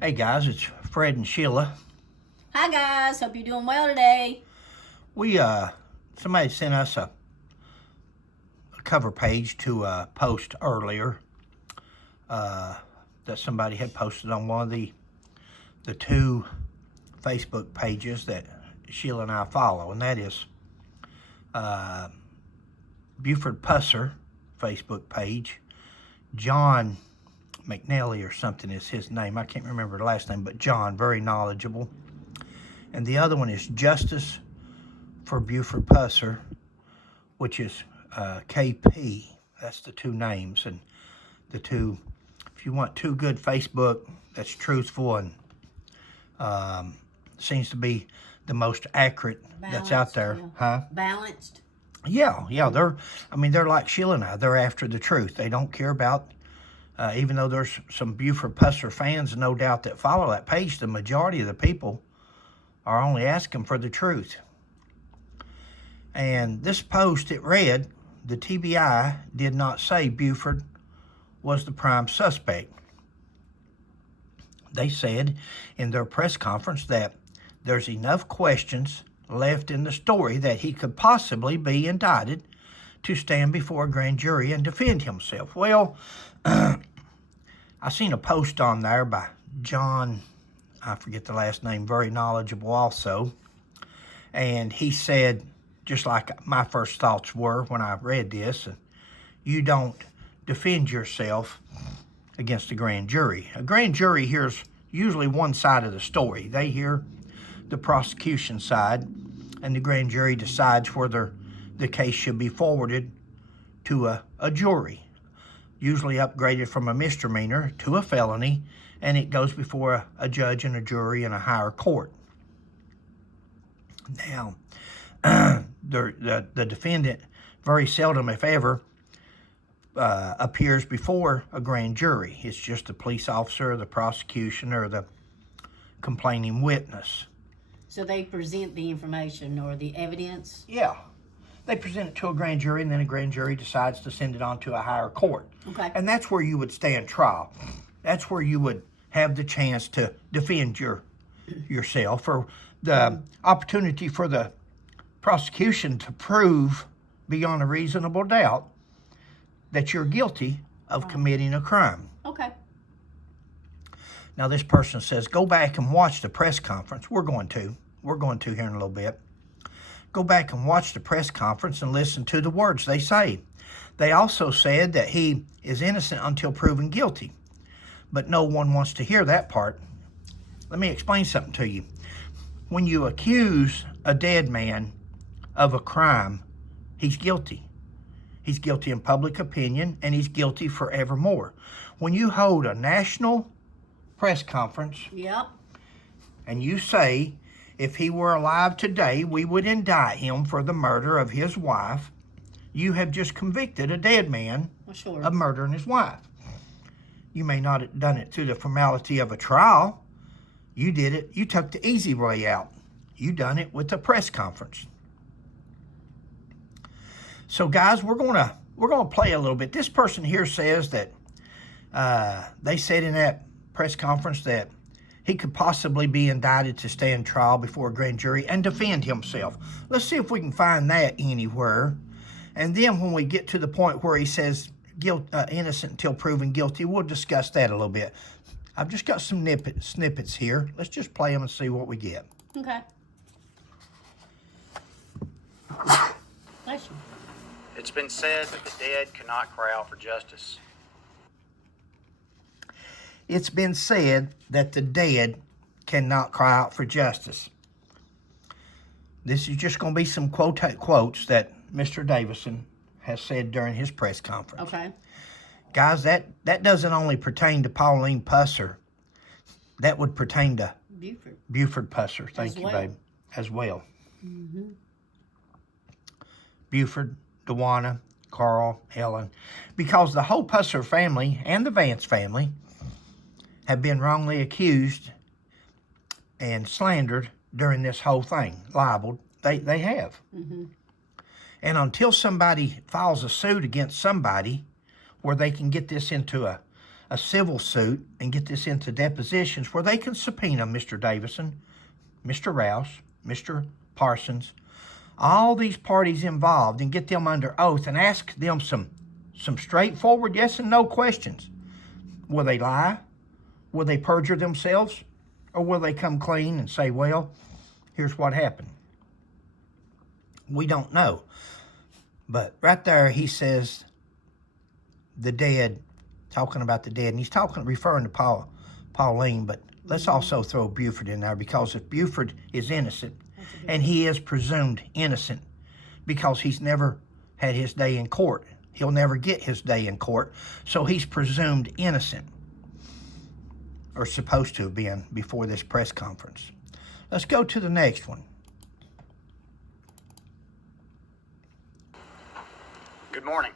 Hey guys, it's Fred and Sheila. Hi guys, hope you're doing well today. Somebody sent us a cover page to post earlier that somebody had posted on one of the two Facebook pages that Sheila and I follow, and that is Buford Pusser Facebook page. John McAnally or something is his name. I can't remember the last name, but John, very knowledgeable. And the other one is Justice for Buford Pusser, which is KP. That's the two names. And the two, if you want two good Facebook that's truthful and seems to be the most accurate that's out there. Yeah. Huh? Balanced. Yeah, they're like Sheila and I. They're after the truth. They don't care about, even though there's some Buford Pusser fans, no doubt, that follow that page, the majority of the people are only asking for the truth. And this post, it read, the TBI did not say Buford was the prime suspect. They said in their press conference that there's enough questions left in the story that he could possibly be indicted to stand before a grand jury and defend himself. Well, I seen a post on there by John, I forget the last name, very knowledgeable also, and he said, just like my first thoughts were when I read this, you don't defend yourself against a grand jury. A grand jury hears usually one side of the story. They hear the prosecution side, and the grand jury decides whether the case should be forwarded to a jury, usually upgraded from a misdemeanor to a felony, and it goes before a judge and a jury in a higher court. Now, the defendant very seldom, if ever, appears before a grand jury. It's just the police officer, the prosecution, or the complaining witness. So they present the information or the evidence? Yeah. They present it to a grand jury, and then a grand jury decides to send it on to a higher court. Okay. And that's where you would stand trial. That's where you would have the chance to defend yourself, or the opportunity for the prosecution to prove beyond a reasonable doubt that you're guilty of committing a crime. Okay. Now this person says, go back and watch the press conference. We're going to here in a little bit. Go back and watch the press conference and listen to the words they say. They also said that he is innocent until proven guilty, but no one wants to hear that part. Let me explain something to you. When you accuse a dead man of a crime, he's guilty. He's guilty in public opinion, and he's guilty forevermore. When you hold a national press conference, Yep. and you say, if he were alive today, we would indict him for the murder of his wife, you have just convicted a dead man of murdering his wife. You may not have done it through the formality of a trial. You did it. You took the easy way out. You done it with a press conference. So guys, we're gonna play a little bit. This person here says that they said in that press conference that he could possibly be indicted to stand trial before a grand jury and defend himself. Let's see if we can find that anywhere. And then when we get to the point where he says innocent until proven guilty, we'll discuss that a little bit. I've just got some snippets here. Let's just play them and see what we get. Okay. Bless you. It's been said that the dead cannot cry out for justice. It's been said that the dead cannot cry out for justice. This is just going to be some quotes that Mr. Davison has said during his press conference. Okay. Guys, that doesn't only pertain to Pauline Pusser. That would pertain to Buford Pusser. Thank you, babe. As well. Mm-hmm. Buford, Dewana, Carl, Ellen. Because the whole Pusser family and the Vance family have been wrongly accused and slandered during this whole thing, libeled. They have. Mm-hmm. And until somebody files a suit against somebody where they can get this into a a civil suit and get this into depositions where they can subpoena Mr. Davison, Mr. Rouse, Mr. Parsons, all these parties involved, and get them under oath and ask them some straightforward yes and no questions. Will they lie? Will they perjure themselves? Or will they come clean and say, well, here's what happened? We don't know. But right there he says the dead, talking about the dead, and he's referring to Pauline, but let's also throw Buford in there, because if Buford is innocent, and he is presumed innocent because he's never had his day in court. He'll never get his day in court, so he's presumed innocent, or supposed to have been before this press conference. Let's go to the next one. Good morning.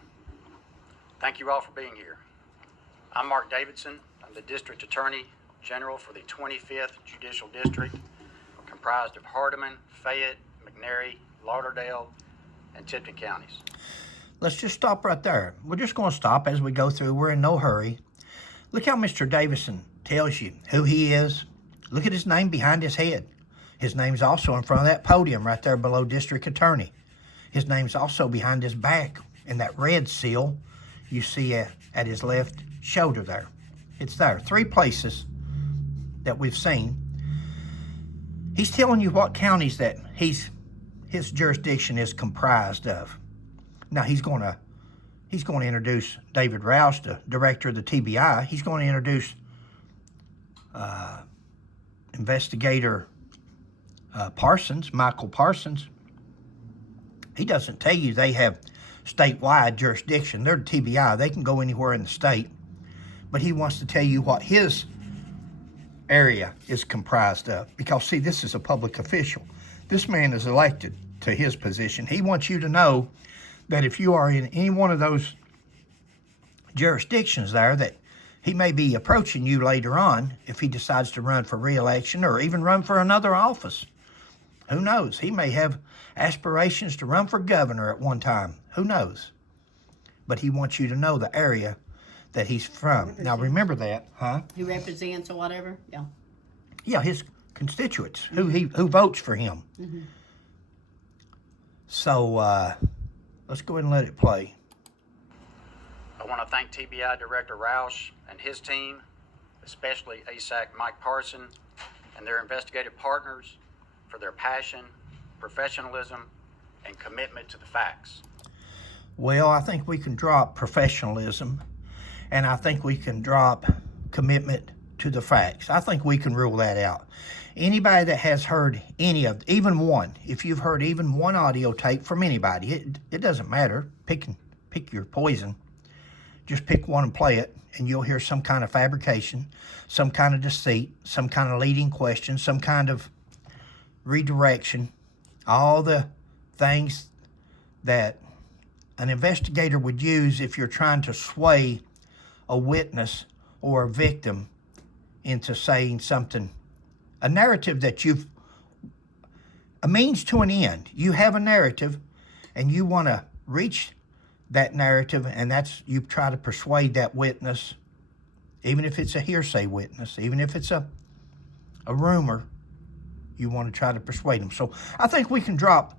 Thank you all for being here. I'm Mark Davidson. I'm the District Attorney General for the 25th Judicial District, comprised of Hardeman, Fayette, McNairy, Lauderdale, and Tipton counties. Let's just stop right there. We're just going to stop as we go through. We're in no hurry. Look how Mr. Davison tells you who he is. Look at his name behind his head. His name's also in front of that podium right there below District Attorney. His name's also behind his back in that red seal you see at his left shoulder there. It's there. 3 places that we've seen. He's telling you what counties that his jurisdiction is comprised of. Now he's going to introduce David Rouse, the director of the TBI. He's going to introduce investigator Michael Parsons. He doesn't tell you they have statewide jurisdiction. They're the TBI. They can go anywhere in the state. But he wants to tell you what his area is comprised of. Because, see, this is a public official. This man is elected to his position. He wants you to know that if you are in any one of those jurisdictions there, that he may be approaching you later on if he decides to run for re-election or even run for another office. Who knows? He may have aspirations to run for governor at one time. Who knows? But he wants you to know the area that he's from. Now remember that, huh? Who represents or whatever, yeah. Yeah, his constituents, who votes for him. Mm-hmm. So let's go ahead and let it play. I want to thank TBI Director Roush and his team, especially ASAC Mike Parson and their investigative partners, for their passion, professionalism, and commitment to the facts. Well, I think we can drop professionalism, and I think we can drop commitment to the facts. I think we can rule that out. Anybody that has heard any of, even one, if you've heard even one audio tape from anybody, it doesn't matter. Pick your poison. Just pick one and play it, and you'll hear some kind of fabrication, some kind of deceit, some kind of leading question, some kind of redirection, all the things that an investigator would use if you're trying to sway a witness or a victim into saying something, a narrative that a means to an end. You have a narrative and you want to reach that narrative, and that's, you try to persuade that witness, even if it's a hearsay witness, even if it's a rumor, you want to try to persuade them. So I think we can drop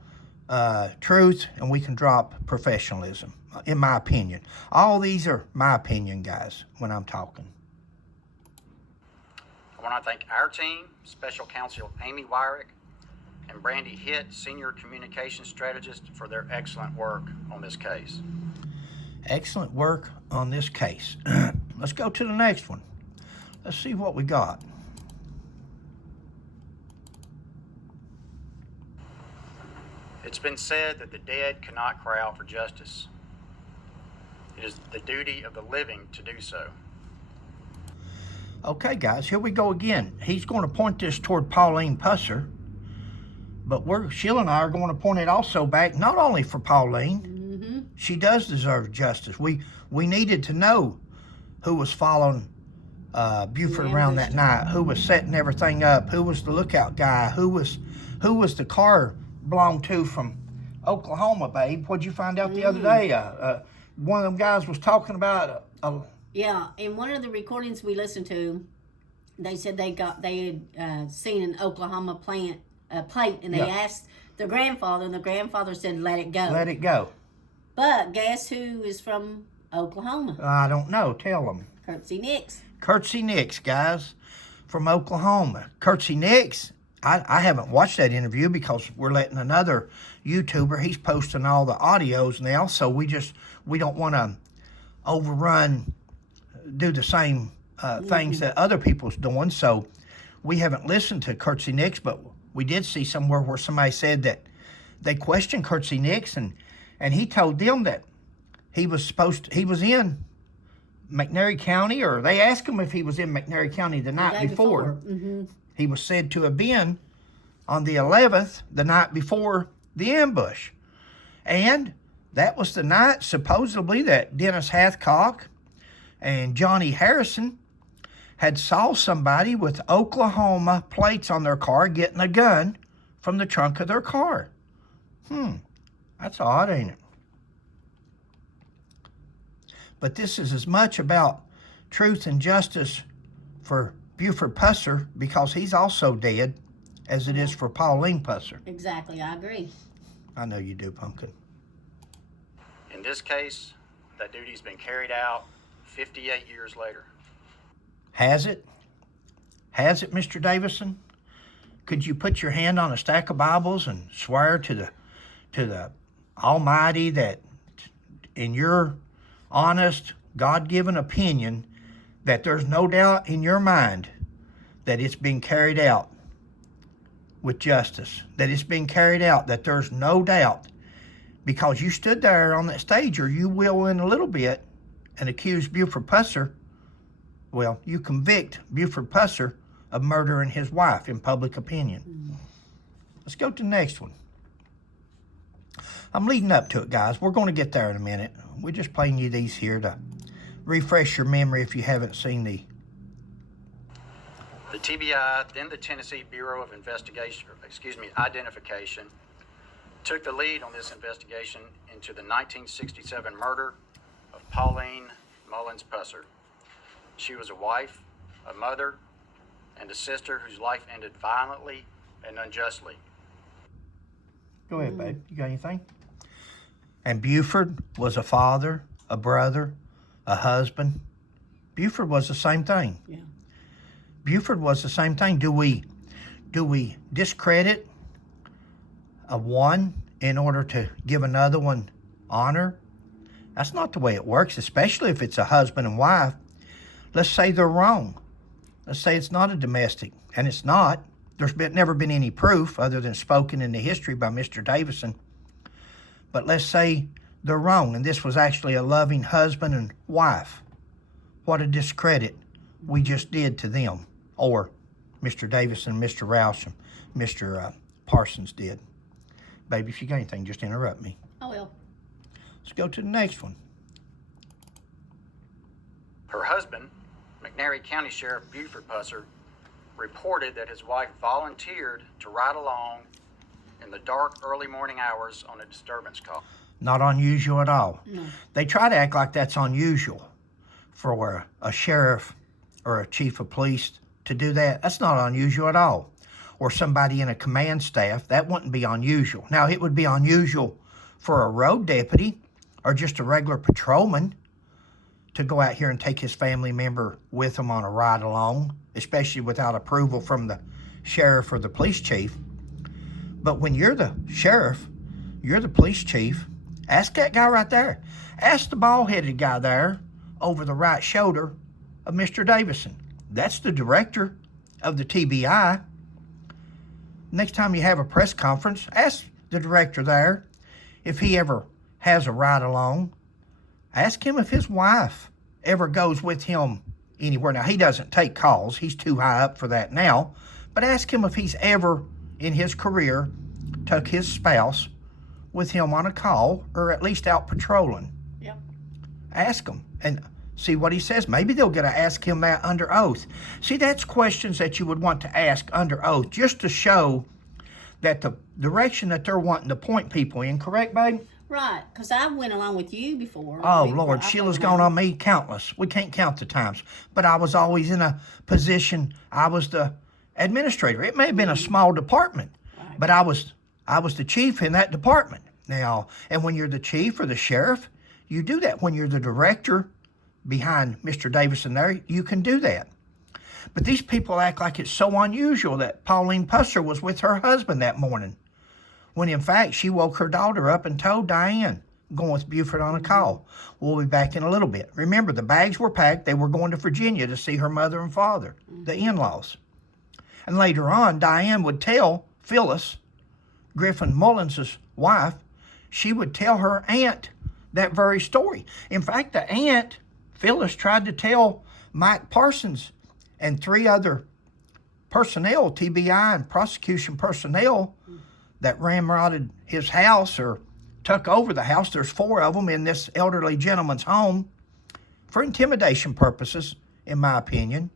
truth and we can drop professionalism, in my opinion. All these are my opinion, guys, when I'm talking. I want to thank our team, Special Counsel Amy Wyrick and Brandy Hitt, Senior Communications Strategist, for their excellent work on this case. Excellent work on this case. Let's go to the next one. Let's see what we got. It's been said that the dead cannot cry out for justice. It is the duty of the living to do so. Okay, guys, here we go again. He's going to point this toward Pauline Pusser, but Sheila and I are going to point it also back, not only for Pauline. Mm-hmm. She does deserve justice. We needed to know who was following Buford around that night, who was setting everything up, who was the lookout guy, who was the car belonged to from Oklahoma, babe. What'd you find out the other day? One of them guys was talking about Yeah, in one of the recordings we listened to, they said they had seen an Oklahoma plate, and they asked their grandfather, and the grandfather said, "Let it go." Let it go. But guess who is from Oklahoma? I don't know. Tell them. Curtsy Nix. Curtsy Nix, guys, from Oklahoma. Curtsy Nix, I haven't watched that interview because we're letting another YouTuber, he's posting all the audios now, so we don't want to do the same things that other people's doing, so we haven't listened to Curtsy Nix, but we did see somewhere where somebody said that they questioned Curtsy Nix, and he told them that he was in McNairy County, or they asked him if he was in McNairy County the night before. Mm-hmm. He was said to have been on the 11th, the night before the ambush. And that was the night, supposedly, that Dennis Hathcock and Johnny Harrison had saw somebody with Oklahoma plates on their car getting a gun from the trunk of their car. That's odd, ain't it? But this is as much about truth and justice for Buford Pusser, because he's also dead, as it is for Pauline Pusser. Exactly, I agree. I know you do, Pumpkin. In this case, that duty's been carried out 58 years later. Has it? Has it, Mr. Davison? Could you put your hand on a stack of Bibles and swear to the Almighty that, in your honest, God-given opinion, that there's no doubt in your mind that it's been carried out with justice, that it's been carried out, that there's no doubt, because you stood there on that stage, or you will in a little bit, and accuse Buford Pusser, well, you convict Buford Pusser of murdering his wife in public opinion. Let's go to the next one. I'm leading up to it, guys. We're going to get there in a minute. We're just playing you these here to refresh your memory if you haven't seen the TBI, then the Tennessee Bureau of Identification, took the lead on this investigation into the 1967 murder of Pauline Mullins Pusser. She was a wife, a mother, and a sister whose life ended violently and unjustly. Go ahead, babe. You got anything? And Buford was a father, a brother, a husband. Buford was the same thing. Yeah. Buford was the same thing. Do we discredit a one in order to give another one honor? That's not the way it works, especially if it's a husband and wife. Let's say they're wrong. Let's say it's not a domestic, and it's not. There's never been any proof other than spoken in the history by Mr. Davison. But let's say they're wrong, and this was actually a loving husband and wife. What a discredit we just did to them, or Mr. Davison, Mr. Roush, and Mr. Parsons did. Baby, if you got anything, just interrupt me. I will. Let's go to the next one. Her husband, McNairy County Sheriff Buford Pusser, reported that his wife volunteered to ride along in the dark early morning hours on a disturbance call. Not unusual at all. No. They try to act like that's unusual for a sheriff or a chief of police to do that. That's not unusual at all. Or somebody in a command staff, that wouldn't be unusual. Now, it would be unusual for a road deputy or just a regular patrolman to go out here and take his family member with him on a ride along, especially without approval from the sheriff or the police chief. But when you're the sheriff, you're the police chief, ask that guy right there. Ask the bald-headed guy there over the right shoulder of Mr. Davison. That's the director of the TBI. Next time you have a press conference, ask the director there if he ever has a ride along. Ask him if his wife ever goes with him anywhere. Now, he doesn't take calls. He's too high up for that now. But ask him if he's ever in his career took his spouse with him on a call or at least out patrolling. Yep. Ask him and see what he says. Maybe they'll get to ask him that under oath. See, that's questions that you would want to ask under oath just to show that the direction that they're wanting to point people in. Correct, babe? Right, because I went along with you before. Oh, I Lord, Sheila's went gone on me countless. We can't count the times. But I was always in a position, I was the administrator. It may have been a small department, Right. but I was the chief in that department. Now, and when you're the chief or the sheriff, you do that. When you're the director behind Mr. Davison there, you can do that. But these people act like it's so unusual that Pauline Pusser was with her husband that morning, when in fact she woke her daughter up and told Diane, going with Buford on a call. We'll be back in a little bit. Remember, the bags were packed. They were going to Virginia to see her mother and father, the in-laws. And later on, Diane would tell Phyllis, Griffin Mullins' wife, she would tell her aunt that very story. In fact, the aunt, Phyllis, tried to tell Mike Parsons and 3 other personnel, TBI and prosecution personnel, that ramrodded his house or took over the house. There's 4 of them in this elderly gentleman's home for intimidation purposes, in my opinion.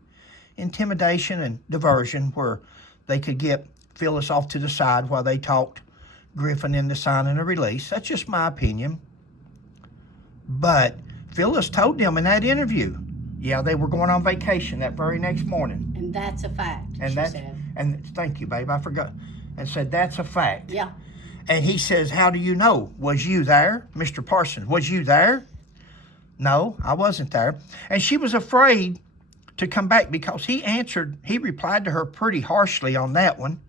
Intimidation and diversion, where they could get Phyllis off to the side while they talked Griffin into signing a release. That's just my opinion. But Phyllis told them in that interview, yeah, they were going on vacation that very next morning. And that's a fact, And she that, said. and thank you, babe, I forgot. And said, that's a fact. Yeah. And he says, how do you know? Was you there? Mr. Parsons, was you there? No, I wasn't there. And she was afraid to come back because he replied to her pretty harshly on that one.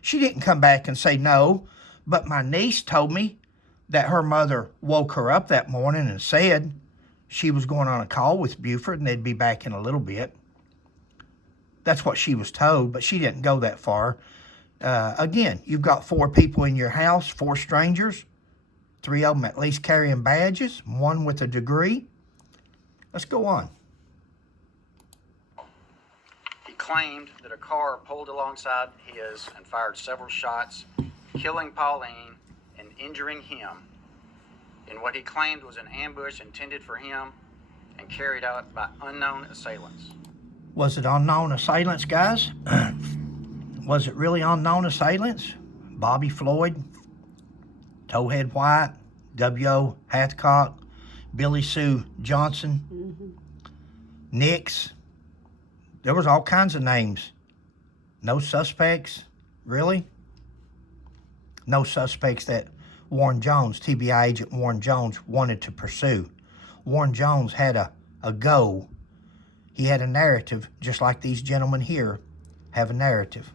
She didn't come back and say no, but my niece told me that her mother woke her up that morning and said she was going on a call with Buford and they'd be back in a little bit. That's what she was told, but she didn't go that far. Again, you've got 4 people in your house, 4 strangers, 3 of them at least carrying badges, 1 with a degree. Let's go on. He claimed that a car pulled alongside his and fired several shots, killing Pauline and injuring him in what he claimed was an ambush intended for him and carried out by unknown assailants. Was it unknown assailants, guys? Was it really unknown assailants? Bobby Floyd, Towhead White, W.O. Hathcock, Billy Sue Johnson, Nix. There was all kinds of names. No suspects, really? No suspects that Warren Jones, TBI agent Warren Jones, wanted to pursue. Warren Jones had a goal. He had a narrative, just like these gentlemen here have a narrative.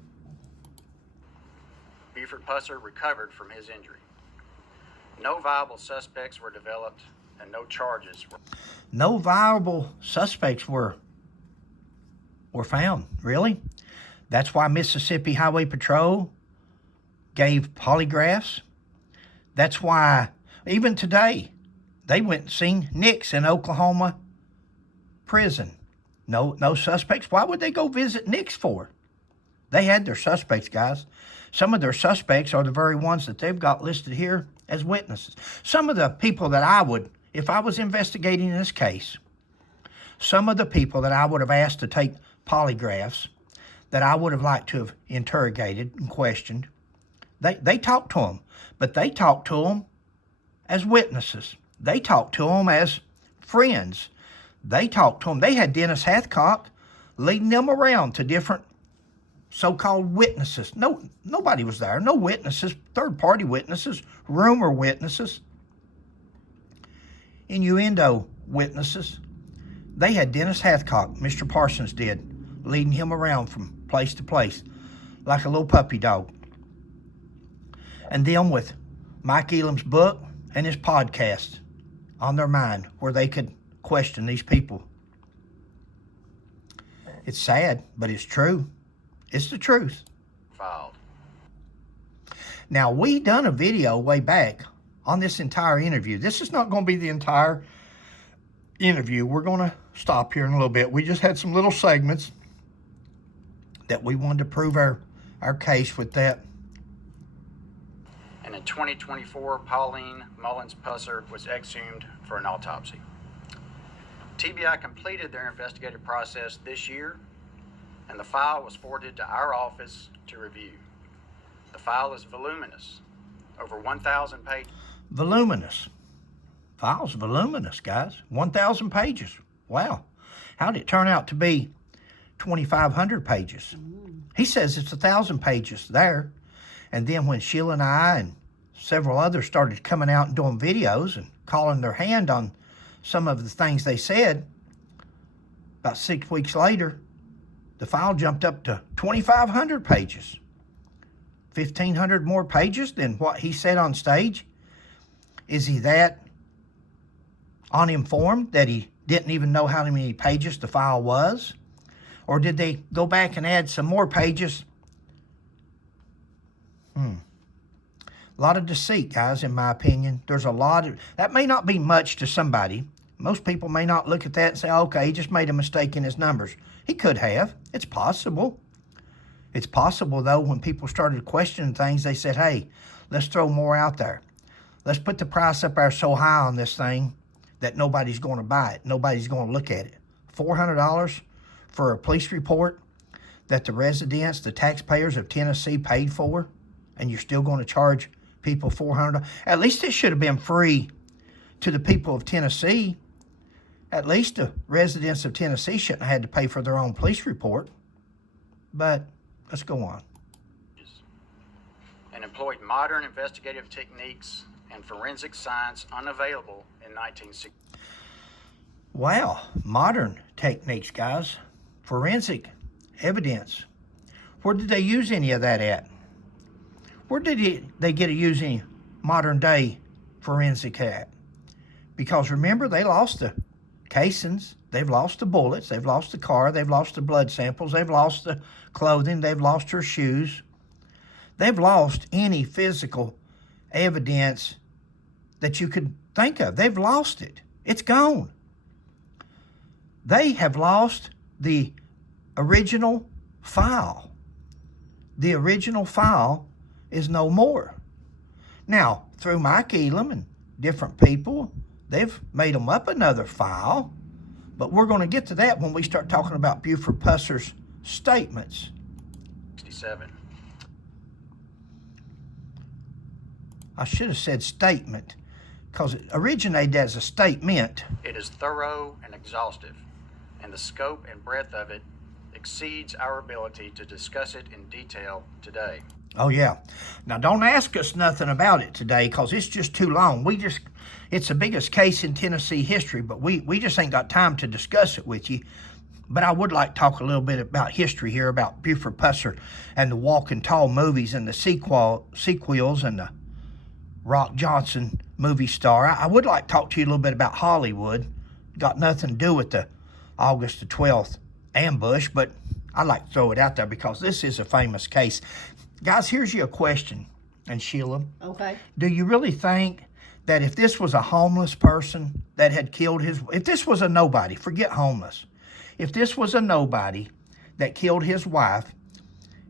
Buford Pusser recovered from his injury. No viable suspects were developed and no charges were. No viable suspects were found, really. That's why Mississippi Highway Patrol gave polygraphs. That's why even today they went and seen Nix in Oklahoma prison. No suspects. Why would they go visit Nix for? They had their suspects, guys. Some of their suspects are the very ones that they've got listed here as witnesses. Some of the people that I would, if I was investigating this case, some of the people that I would have asked to take polygraphs, that I would have liked to have interrogated and questioned, they talked to them, but they talked to them as witnesses. They talked to them as friends. They talked to them. They had Dennis Hathcock leading them around to different so-called witnesses. Nobody was there. No witnesses, third-party witnesses, rumor witnesses, innuendo witnesses. They had Dennis Hathcock, Mr. Parsons did, leading him around from place to place like a little puppy dog. And them with Mike Elam's book and his podcast on their mind where they could question these people. It's sad, but it's true. It's the truth. Filed. Now, we done a video way back on this entire interview. This is not going to be the entire interview. We're going to stop here in a little bit. We just had some little segments that we wanted to prove our case with that. And in 2024, Pauline Mullins Pusser was exhumed for an autopsy. TBI completed their investigative process this year, and the file was forwarded to our office to review. The file is voluminous, over 1,000 pages. voluminous. File's voluminous, guys. 1,000 pages. Wow. How did it turn out to be 2,500 pages? He says it's 1,000 pages there. And then when Sheila and I and several others started coming out and doing videos and calling their hand on some of the things they said, about 6 weeks later, the file jumped up to 2,500 pages. 1,500 more pages than what he said on stage. Is he that uninformed that he didn't even know how many pages the file was? Or did they go back and add some more pages? A lot of deceit, guys, in my opinion. There's a lot of... That may not be much to somebody. Most people may not look at that and say, okay, he just made a mistake in his numbers. He could have. It's possible. It's possible, though, when people started questioning things, they said, hey, let's throw more out there. Let's put the price up there so high on this thing that nobody's going to buy it. Nobody's going to look at it. $400 for a police report that the residents, the taxpayers of Tennessee paid for, and you're still going to charge people $400? At least it should have been free to the people of Tennessee. At least the residents of Tennessee shouldn't have had to pay for their own police report. But let's go on. And employed modern investigative techniques and forensic science unavailable in 1960. Wow, modern techniques, guys. Forensic evidence. Where did they use any of that at? Where did they get to use any modern day forensic at? Because remember, they lost the casings, they've lost the bullets, they've lost the car, they've lost the blood samples, they've lost the clothing, they've lost her shoes. They've lost any physical evidence that you could think of. They've lost it. It's gone. They have lost the original file. The original file is no more. Now, through Mike Elam and different people, they've made them up another file, but we're going to get to that when we start talking about Buford Pusser's statements. 67. I should have said statement, because it originated as a statement. It is thorough and exhaustive, and the scope and breadth of it exceeds our ability to discuss it in detail today. Oh, yeah. Now, don't ask us nothing about it today, because it's just too long. It's the biggest case in Tennessee history, but we just ain't got time to discuss it with you. But I would like to talk a little bit about history here, about Buford Pusser and the Walking Tall movies and the sequels and the Rock Johnson movie star. I would like to talk to you a little bit about Hollywood. Got nothing to do with the August the 12th ambush, but I'd like to throw it out there because this is a famous case. Guys, here's your question, and Sheila. Okay. Do you really think that if this was a homeless person that had killed if this was a nobody, forget homeless, if this was a nobody that killed his wife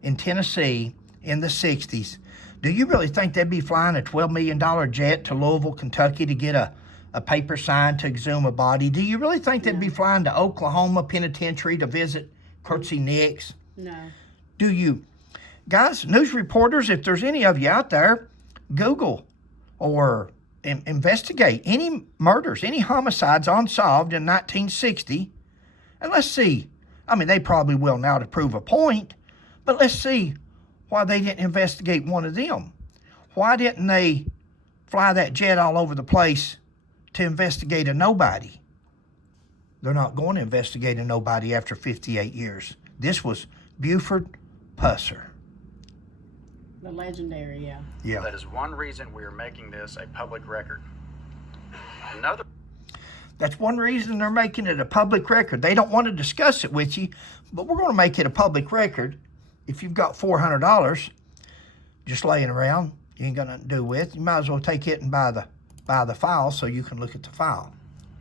in Tennessee in the 60s, do you really think they'd be flying a $12 million jet to Louisville, Kentucky to get a paper signed to exhume a body? Do you really think they'd be flying to Oklahoma Penitentiary to visit Curtsy Nix? No. Do you? Guys, news reporters, if there's any of you out there, Google or investigate any murders, any homicides unsolved in 1960, and let's see. I mean, they probably will now to prove a point, but let's see why they didn't investigate one of them. Why didn't they fly that jet all over the place to investigate a nobody? They're not going to investigate a nobody after 58 years. This was Buford Pusser. The legendary, yeah. Yeah. That is one reason we are making this a public record. That's one reason they're making it a public record. They don't want to discuss it with you, but we're going to make it a public record. If you've got $400 just laying around, you ain't got nothing to do with, you might as well take it and buy the file so you can look at the file.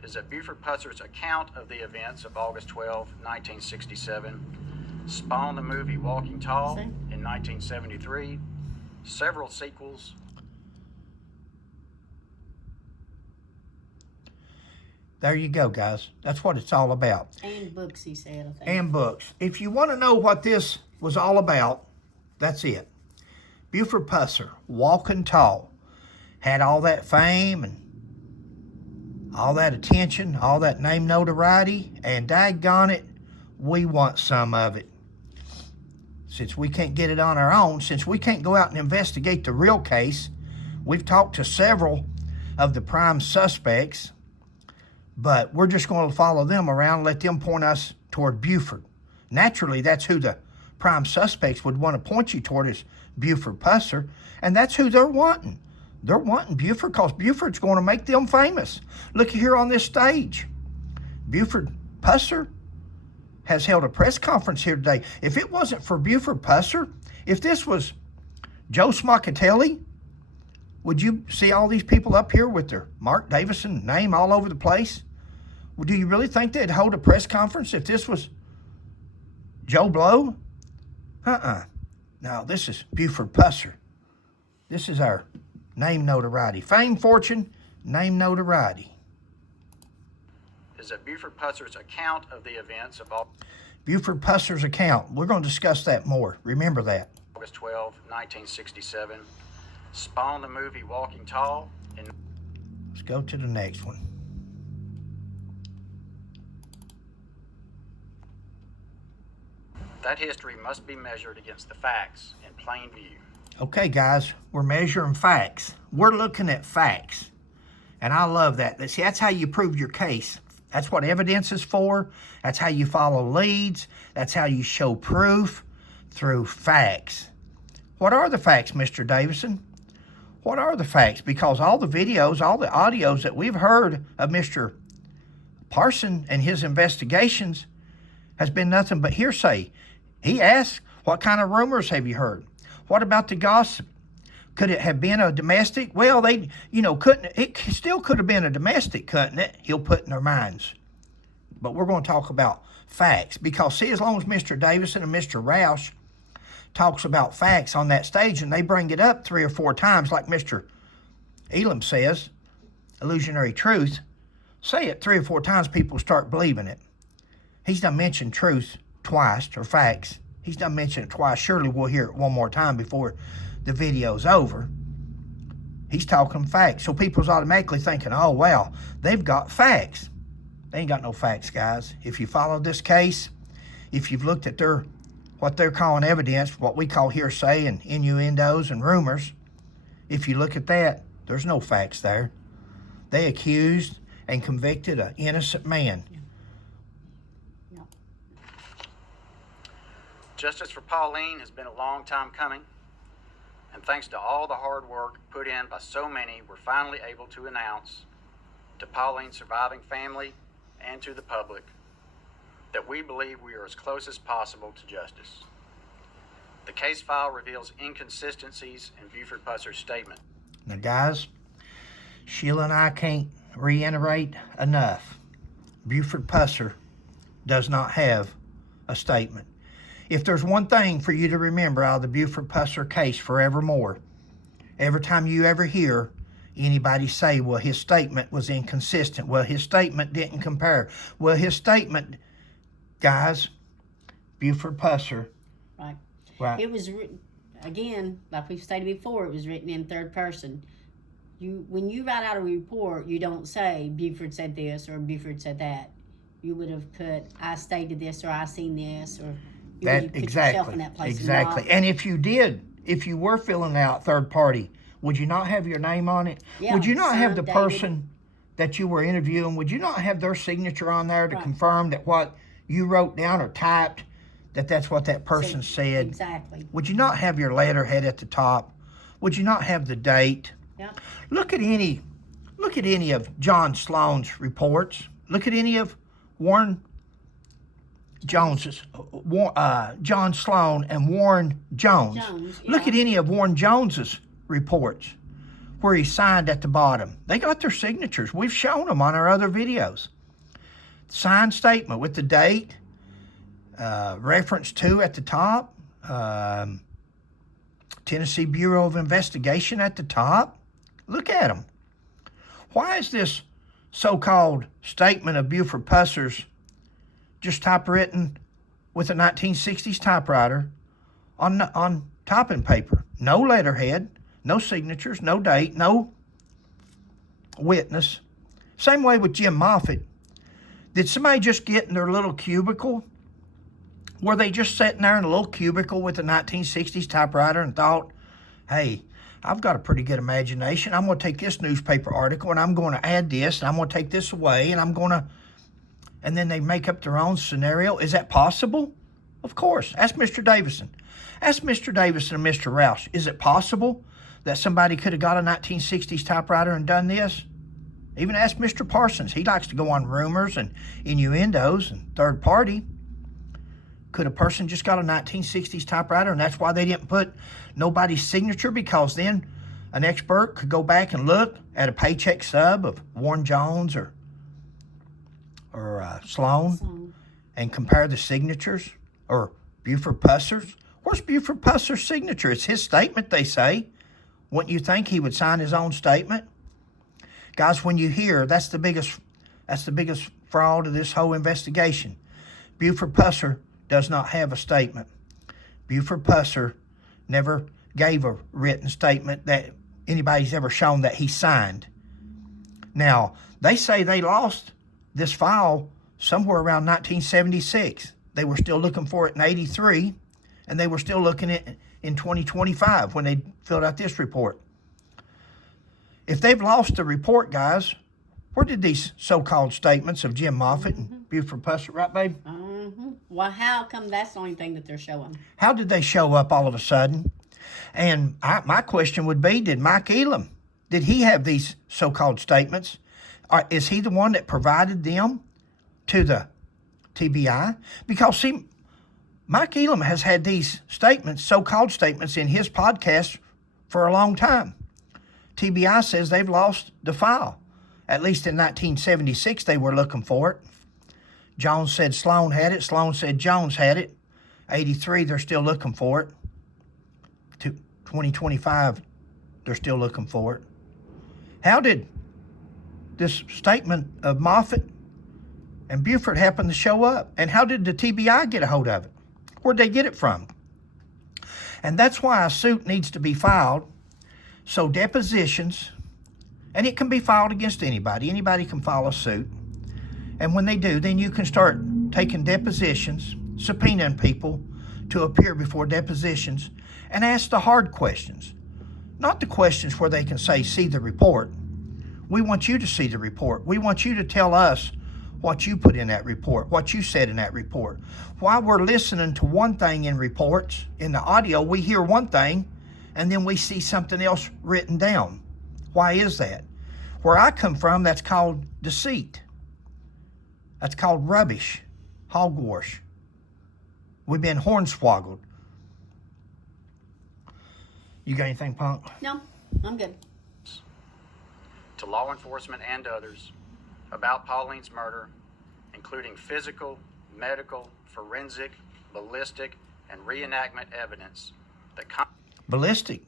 Is that Buford Pusser's account of the events of August 12, 1967, spawned the movie Walking Tall in 1973, several sequels. There you go, guys. That's what it's all about. And books, he said, I think. And books. If you want to know what this was all about, that's it. Buford Pusser, Walking Tall. had all that fame and all that attention, all that name notoriety, and daggone it, we want some of it. Since we can't get it on our own, since we can't go out and investigate the real case, we've talked to several of the prime suspects, but we're just going to follow them around and let them point us toward Buford. Naturally, that's who the prime suspects would want to point you toward, is Buford Pusser, and that's who they're wanting. They're wanting Buford because Buford's going to make them famous. Look here on this stage. Buford Pusser has held a press conference here today. If it wasn't for Buford Pusser, if this was Joe Smocatelli, would you see all these people up here with their Mark Davison name all over the place? Well, do you really think they'd hold a press conference if this was Joe Blow? No, this is Buford Pusser. This is our name notoriety. Fame, fortune, name notoriety. Is that Buford Pusser's account of the events of Buford Pusser's account. We're going to discuss that more. Remember that. August 12, 1967, spawned the movie Walking Tall. Let's go to the next one. That history must be measured against the facts in plain view. Okay, guys, we're measuring facts. We're looking at facts. And I love that. See, that's how you prove your case. That's what evidence is for. That's how you follow leads. That's how you show proof, through facts. What are the facts, Mr. Davison? What are the facts? Because all the videos, all the audios that we've heard of Mr. Parson and his investigations has been nothing but hearsay. He asked, what kind of rumors have you heard? What about the gossip? Could it have been a domestic? Well, it still could have been a domestic, couldn't it? He'll put in their minds. But we're going to talk about facts. Because, see, as long as Mr. Davison and Mr. Roush talks about facts on that stage and they bring it up 3 or 4 times, like Mr. Elam says, illusionary truth, say it 3 or 4 times, people start believing it. He's done mentioned truth twice, or facts. He's done mentioned it twice. Surely we'll hear it one more time before the video's over. He's talking facts. So people's automatically thinking, oh, well, they've got facts. They ain't got no facts, guys. If you follow this case, if you've looked at what they're calling evidence, what we call hearsay and innuendos and rumors, if you look at that, there's no facts there. They accused and convicted an innocent man. Justice for Pauline has been a long time coming, and thanks to all the hard work put in by so many, we're finally able to announce to Pauline's surviving family and to the public that we believe we are as close as possible to justice. The case file reveals inconsistencies in Buford Pusser's statement. Now, guys, Sheila and I can't reiterate enough. Buford Pusser does not have a statement. If there's one thing for you to remember out of the Buford Pusser case forevermore, every time you ever hear anybody say, well, his statement was inconsistent, well, his statement didn't compare, well, his statement, guys, Buford Pusser. Right. It was, again, like we've stated before, it was written in third person. When you write out a report, you don't say Buford said this or Buford said that. You would have put, I stated this or I seen this, or you would put yourself in that place. Exactly. And if you were filling out third party, would you not have your name on it? Yeah, would you not have the David. person that you were interviewing, would you not have their signature on there to confirm that what you wrote down or typed, that's what that person said? Exactly. Would you not have your letterhead at the top? Would you not have the date? Yeah. Look at any of John Sloan's reports. Look at any of Warren Jones's, John Sloan and Warren Jones. Look at any of Warren Jones's reports where he signed at the bottom. They got their signatures. We've shown them on our other videos. Signed statement with the date, reference to at the top, Tennessee Bureau of Investigation at the top. Look at them. Why is this so-called statement of Buford Pusser's just typewritten with a 1960s typewriter on typing paper? No letterhead, no signatures, no date, no witness. Same way with Jim Moffitt. Did somebody just get in their little cubicle? Were they just sitting there in a little cubicle with a 1960s typewriter and thought, hey, I've got a pretty good imagination. I'm going to take this newspaper article and I'm going to add this and I'm going to take this away and I'm going to... And then they make up their own scenario. Is that possible? Of course. Ask Mr. Davison. Ask Mr. Davison and Mr. Roush. Is it possible that somebody could have got a 1960s typewriter and done this? Even ask Mr. Parsons. He likes to go on rumors and innuendos and third party. Could a person just got a 1960s typewriter and that's why they didn't put nobody's signature? Because then an expert could go back and look at a paycheck stub of Warren Jones or Sloan and compare the signatures, or Buford Pusser's. Where's Buford Pusser's signature? It's his statement, they say. Wouldn't you think he would sign his own statement? Guys, when you hear, that's the biggest fraud of this whole investigation. Buford Pusser does not have a statement. Buford Pusser never gave a written statement that anybody's ever shown that he signed. Now, they say they lost this file somewhere around 1976. They were still looking for it in 83, and they were still looking at it in 2025 when they filled out this report. If they've lost the report, guys, where did these so-called statements of Jim Moffitt and Buford Pusser, right, babe? Well, how come that's the only thing that they're showing? How did they show up all of a sudden? And my question would be, did Mike Elam, did he have these so-called statements? Is he the one that provided them to the TBI? Because, see, Mike Elam has had these statements, so-called statements, in his podcast for a long time. TBI says they've lost the file. At least in 1976, they were looking for it. Jones said Sloan had it. Sloan said Jones had it. 83, they're still looking for it. 2025, they're still looking for it. How did this statement of Moffitt and Buford happen to show up? And how did the TBI get a hold of it? Where'd they get it from? And that's why a suit needs to be filed. So depositions, and it can be filed against anybody. Anybody can file a suit. And when they do, then you can start taking depositions, subpoenaing people to appear before depositions and ask the hard questions. Not the questions where they can say, see the report. We want you to see the report. We want you to tell us what you put in that report, what you said in that report. While we're listening to one thing in reports, in the audio, we hear one thing, and then we see something else written down. Why is that? Where I come from, that's called deceit. That's called rubbish, hogwash. We've been hornswoggled. You got anything, Punk? No, I'm good. To law enforcement and others about Pauline's murder, including physical, medical, forensic, ballistic, and reenactment evidence that ballistic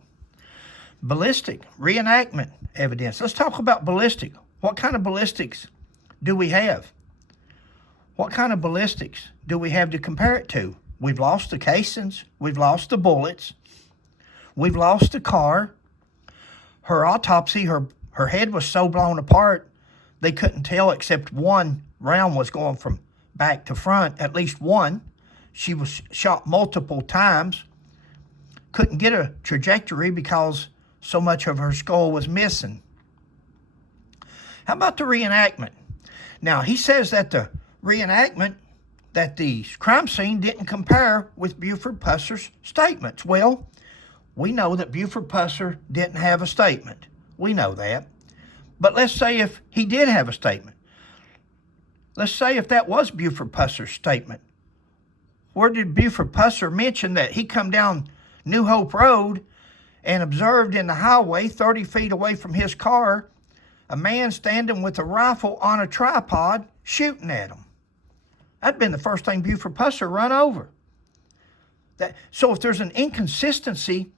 reenactment evidence. Let's talk about ballistic. What kind of ballistics do we have? What kind of ballistics do we have to compare it to? We've lost the casings. We've lost the bullets. We've lost the car. Her autopsy, her head was so blown apart, they couldn't tell except one round was going from back to front, at least one. She was shot multiple times. Couldn't get a trajectory because so much of her skull was missing. How about the reenactment? Now, he says that the reenactment, that the crime scene didn't compare with Buford Pusser's statements. Well, we know that Buford Pusser didn't have a statement. We know that. But let's say if he did have a statement. Let's say if that was Buford Pusser's statement. Where did Buford Pusser mention that he come down New Hope Road and observed in the highway 30 feet away from his car a man standing with a rifle on a tripod shooting at him? That'd been the first thing Buford Pusser run over. So if there's an inconsistency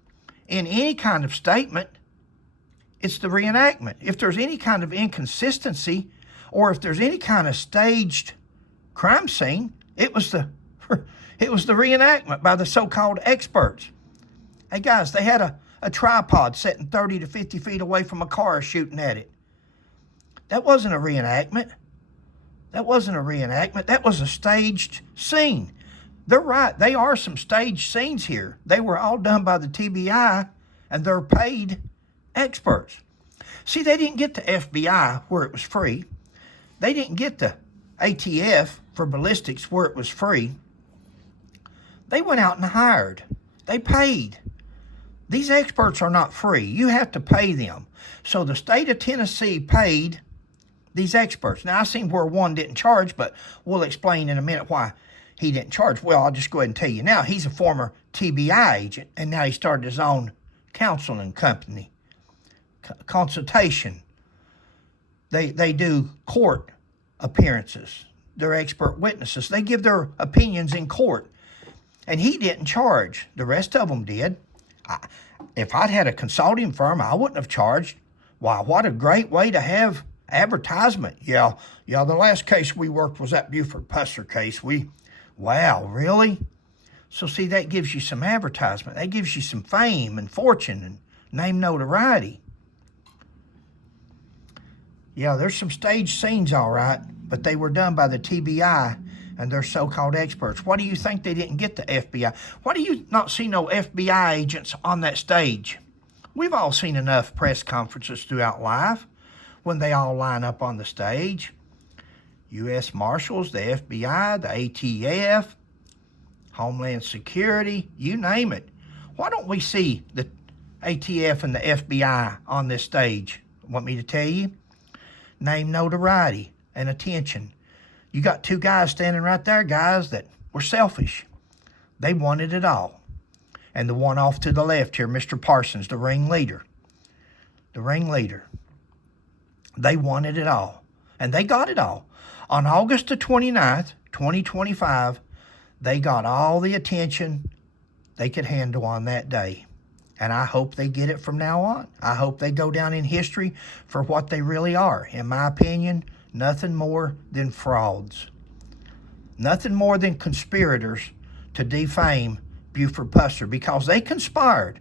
in any kind of statement, it's the reenactment. If there's any kind of inconsistency, or if there's any kind of staged crime scene, it was the reenactment by the so-called experts. Hey guys, they had a tripod sitting 30 to 50 feet away from a car shooting at it. That wasn't a reenactment. That wasn't a reenactment. That was a staged scene. They're right. They are some staged scenes here. They were all done by the TBI, and they're paid experts. See, they didn't get the FBI where it was free. They didn't get the ATF for ballistics where it was free. They went out and hired. They paid. These experts are not free. You have to pay them. So the state of Tennessee paid these experts. Now, I seen where one didn't charge, but we'll explain in a minute why he didn't charge. Well, I'll just go ahead and tell you now. He's a former TBI agent, and now he started his own counseling company, consultation. They do court appearances. They're expert witnesses. They give their opinions in court. And he didn't charge. The rest of them did. If I'd had a consulting firm, I wouldn't have charged. Why, what a great way to have advertisement. Yeah, the last case we worked was that Buford Pusser case. Wow, really? So see, that gives you some advertisement. That gives you some fame and fortune and name notoriety. Yeah, there's some staged scenes, all right, but they were done by the TBI and their so-called experts. Why do you think they didn't get the FBI? Why do you not see no FBI agents on that stage? We've all seen enough press conferences throughout life when they all line up on the stage. U.S. Marshals, the FBI, the ATF, Homeland Security, you name it. Why don't we see the ATF and the FBI on this stage? Want me to tell you? Name notoriety and attention. You got two guys standing right there, guys, that were selfish. They wanted it all. And the one off to the left here, Mr. Parsons, the ringleader. The ringleader. They wanted it all. And they got it all. On August the 29th, 2025, they got all the attention they could handle on that day. And I hope they get it from now on. I hope they go down in history for what they really are. In my opinion, nothing more than frauds. Nothing more than conspirators to defame Buford Pusser because they conspired.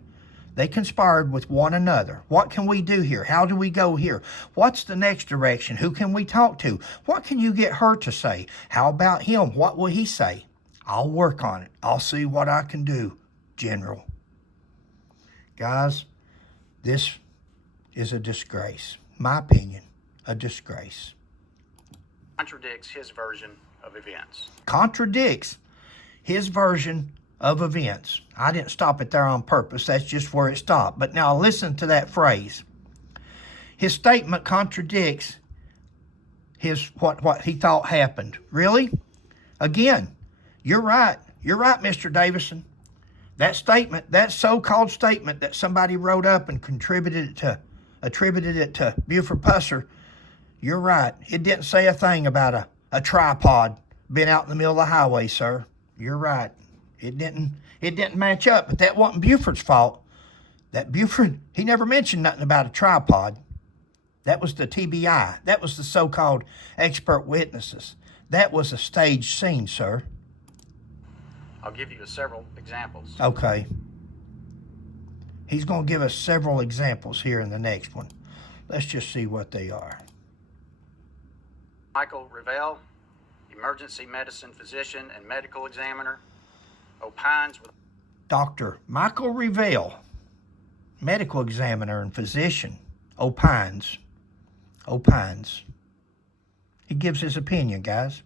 They conspired with one another. What can we do here? How do we go here? What's the next direction? Who can we talk to? What can you get her to say? How about him? What will he say? I'll work on it. I'll see what I can do, General. Guys, this is a disgrace. My opinion, a disgrace. Contradicts his version of events. Contradicts his version of events. I didn't stop it there on purpose. That's just where it stopped. But now listen to that phrase. His statement contradicts his what he thought happened. Really? Again, you're right. You're right, Mr. Davison. That statement, that so-called statement that somebody wrote up and attributed it to Buford Pusser, you're right. It didn't say a thing about a tripod being out in the middle of the highway, sir. You're right. It didn't match up, but that wasn't Buford's fault. That Buford, he never mentioned nothing about a tripod. That was the TBI. That was the so-called expert witnesses. That was a staged scene, sir. I'll give you several examples. Okay. He's going to give us several examples here in the next one. Let's just see what they are. Michael Revelle, emergency medicine physician and medical examiner, opines with Dr. Michael Revelle, medical examiner and physician, opines. He gives his opinion, guys.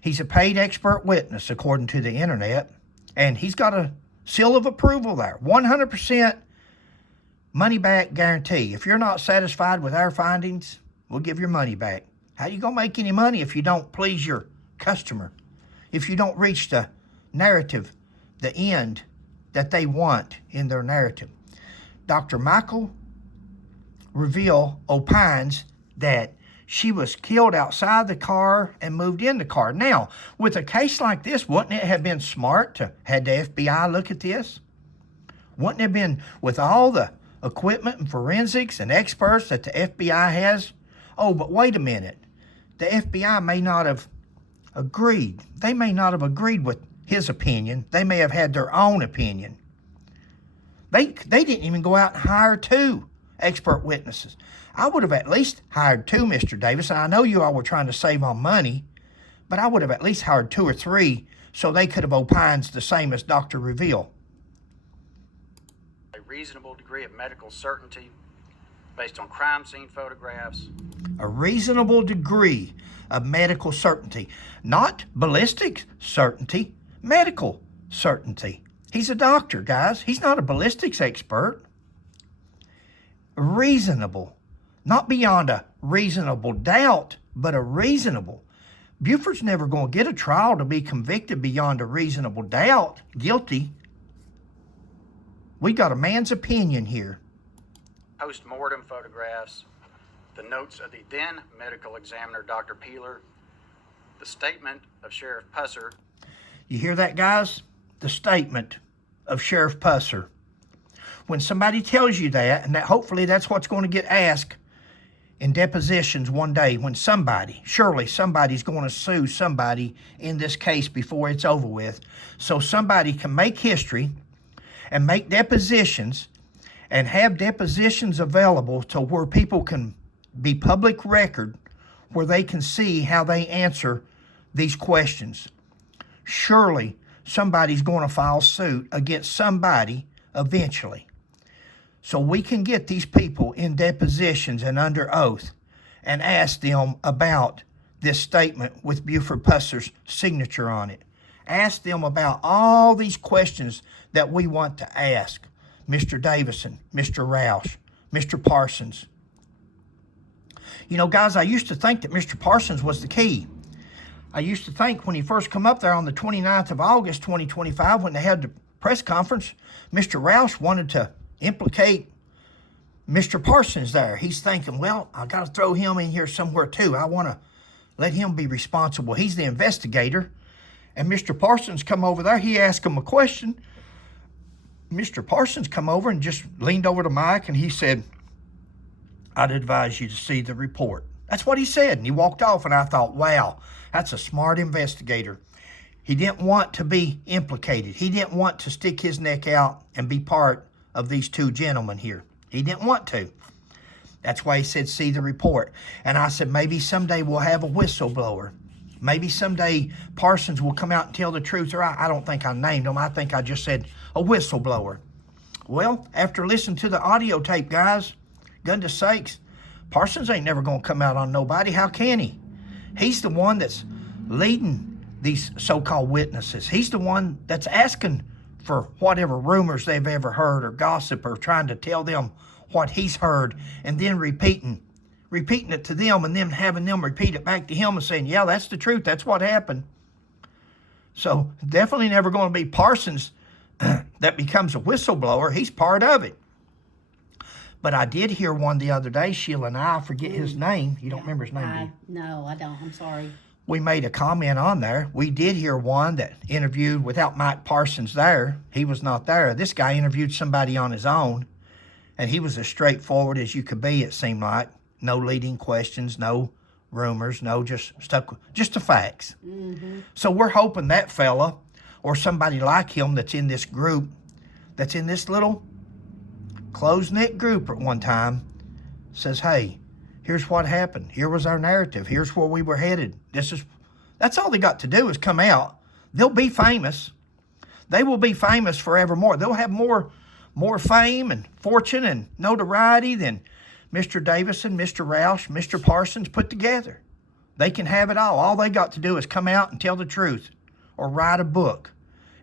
He's a paid expert witness, according to the internet, and he's got a seal of approval there. 100% money-back guarantee. If you're not satisfied with our findings, we'll give your money back. How you going to make any money if you don't please your customer? If you don't reach the narrative, the end that they want in their narrative? Dr. Michael Revelle opines that she was killed outside the car and moved in the car. Now, with a case like this, wouldn't it have been smart to have the FBI look at this? Wouldn't it have been, with all the equipment and forensics and experts that the FBI has? Oh, but wait a minute. The FBI may not have agreed. They may not have agreed with his opinion. They may have had their own opinion. They didn't even go out and hire two expert witnesses. I would have at least hired 2, Mr. Davis. And I know you all were trying to save on money, but I would have at least hired 2 or 3 so they could have opined the same as Dr. Reveal. A reasonable degree of medical certainty based on crime scene photographs. A reasonable degree of medical certainty. Not ballistic certainty, medical certainty. He's a doctor, guys. He's not a ballistics expert. Reasonable. Not beyond a reasonable doubt, but a reasonable. Buford's never going to get a trial to be convicted beyond a reasonable doubt, guilty. We got a man's opinion here. Post-mortem photographs, the notes of the then medical examiner, Dr. Peeler, the statement of Sheriff Pusser. You hear that, guys? The statement of Sheriff Pusser. When somebody tells you that, and that hopefully that's what's going to get asked in depositions one day, when surely somebody's going to sue somebody in this case before it's over with, so somebody can make history and make depositions and have depositions available to where people can be public record, where they can see how they answer these questions. Surely somebody's going to file suit against somebody eventually. So we can get these people in depositions and under oath and ask them about this statement with Buford Pusser's signature on it. Ask them about all these questions that we want to ask Mr. Davison, Mr. Roush, Mr. Parsons. You know, guys, I used to think that Mr. Parsons was the key. I used to think when he first come up there on the 29th of August, 2025, when they had the press conference, Mr. Roush wanted to implicate Mr. Parsons there. He's thinking, well, I got to throw him in here somewhere too. I want to let him be responsible. He's the investigator. And Mr. Parsons come over there. He asked him a question. Mr. Parsons come over and just leaned over to Mike and he said, I'd advise you to see the report. That's what he said. And he walked off and I thought, wow, that's a smart investigator. He didn't want to be implicated. He didn't want to stick his neck out and be part of these 2 gentlemen here. He didn't want to. That's why he said, see the report. And I said, maybe someday we'll have a whistleblower. Maybe someday Parsons will come out and tell the truth. Or I don't think I named him. I think I just said a whistleblower. Well, after listening to the audio tape, guys, goodness sakes, Parsons ain't never going to come out on nobody. How can he? He's the one that's leading these so-called witnesses. He's the one that's asking for whatever rumors they've ever heard or gossip or trying to tell them what he's heard and then repeating it to them and then having them repeat it back to him and saying, yeah, that's the truth. That's what happened. So definitely never going to be Parsons that becomes a whistleblower. He's part of it. But I did hear one the other day, Sheila and I forget his name. You don't remember his name, do you? No, I don't. I'm sorry. We made a comment on there. We did hear one that interviewed without Mike Parsons there. He was not there. This guy interviewed somebody on his own, and he was as straightforward as you could be, it seemed like. No leading questions, no rumors, no just the facts. Mm-hmm. So we're hoping that fella or somebody like him that's in this group, that's in this little close-knit group at one time, says, hey, here's what happened. Here was our narrative. Here's where we were headed. That's all they got to do is come out. They'll be famous. They will be famous forevermore. They'll have more fame and fortune and notoriety than Mr. Davison, Mr. Roush, Mr. Parsons put together. They can have it all. All they got to do is come out and tell the truth or write a book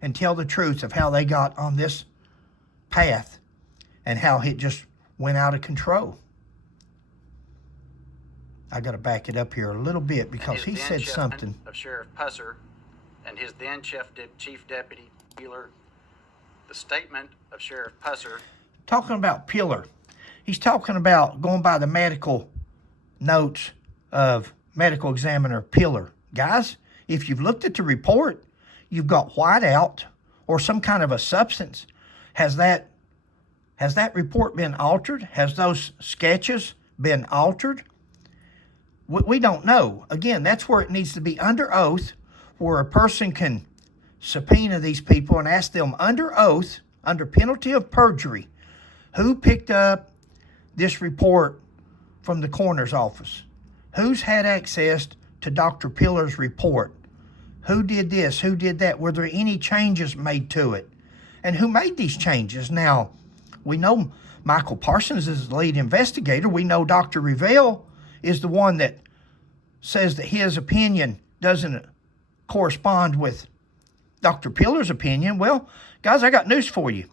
and tell the truth of how they got on this path and how it just went out of control. I got to back it up here a little bit because he said something. Of Sheriff Pusser and his then Chief Deputy Peeler. The statement of Sheriff Pusser. Talking about Peeler. He's talking about going by the medical notes of medical examiner Peeler. Guys, if you've looked at the report, you've got whiteout or some kind of a substance. Has that report been altered? Has those sketches been altered? We don't know. Again, that's where it needs to be under oath, where a person can subpoena these people and ask them under oath, under penalty of perjury, who picked up this report from the coroner's office? Who's had access to Dr. Pillar's report? Who did this? Who did that? Were there any changes made to it? And who made these changes? Now, we know Michael Parsons is the lead investigator. We know Dr. Revelle is the one that says that his opinion doesn't correspond with Dr. Pillar's opinion. Well, guys, I got news for you.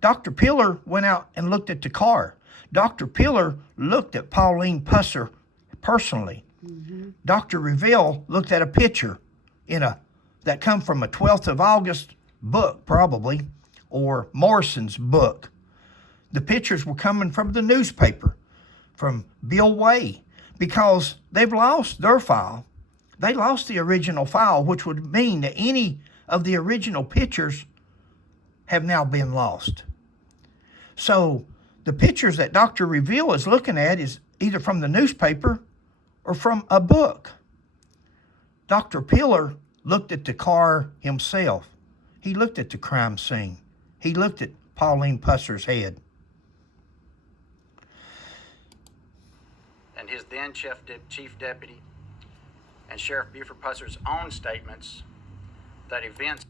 Dr. Pillar went out and looked at the car. Dr. Pillar looked at Pauline Pusser personally. Mm-hmm. Dr. Revelle looked at a picture that come from a 12th of August book, probably, or Morrison's book. The pictures were coming from the newspaper, from Bill Way, because they've lost their file. They lost the original file, which would mean that any of the original pictures have now been lost. So the pictures that Dr. Revelle is looking at is either from the newspaper or from a book. Dr. Pillar looked at the car himself. He looked at the crime scene. He looked at Pauline Pusser's head. And his then chief deputy and Sheriff Buford Pusser's own statements that events...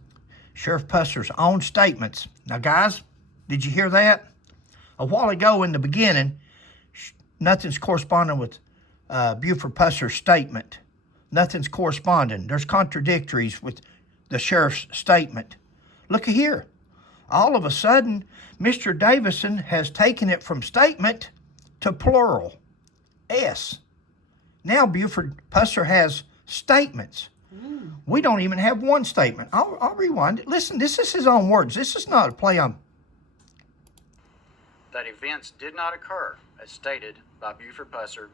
Sheriff Pusser's own statements. Now, guys, did you hear that? A while ago in the beginning, nothing's corresponding with Buford Pusser's statement. Nothing's corresponding. There's contradictories with the sheriff's statement. Look here. All of a sudden, Mr. Davison has taken it from statement to plural. S. Now Buford Pusser has statements. We don't even have one statement. I'll rewind it. Listen, this is his own words. This is not a play on. That events did not occur as stated by Buford Pusser,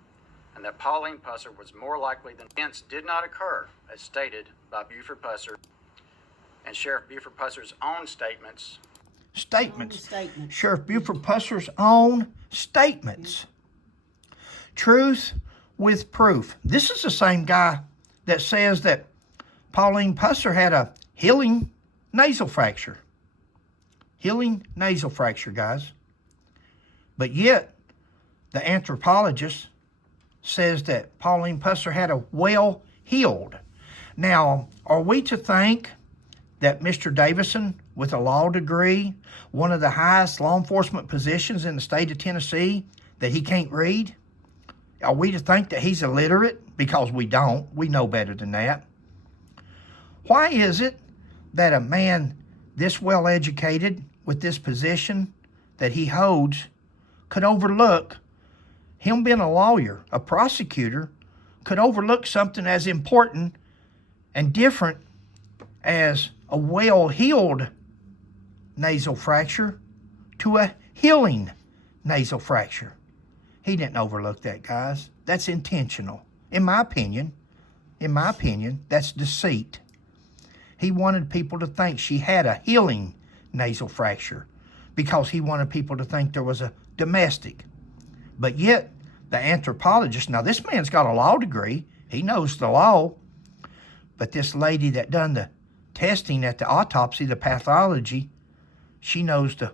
and that Pauline Pusser was more likely than events did not occur as stated by Buford Pusser and Sheriff Buford Pusser's own statements. Statements. Sheriff Buford Pusser's own statements. Truth with proof. This is the same guy that says that Pauline Pusser had a healing nasal fracture. Healing nasal fracture, guys. But yet, the anthropologist says that Pauline Pusser had a well-healed. Now, are we to think that Mr. Davison, with a law degree, one of the highest law enforcement positions in the state of Tennessee, that he can't read? Are we to think that he's illiterate? Because we don't. We know better than that. Why is it that a man this well educated with this position that he holds could overlook, him being a lawyer, a prosecutor, could overlook something as important and different as a well-healed nasal fracture to a healing nasal fracture? He didn't overlook that, guys. That's intentional. In my opinion, that's deceit. He wanted people to think she had a healing nasal fracture because he wanted people to think there was a domestic. But yet, the anthropologist, now this man's got a law degree. He knows the law. But this lady that done the testing at the autopsy, the pathology, she knows the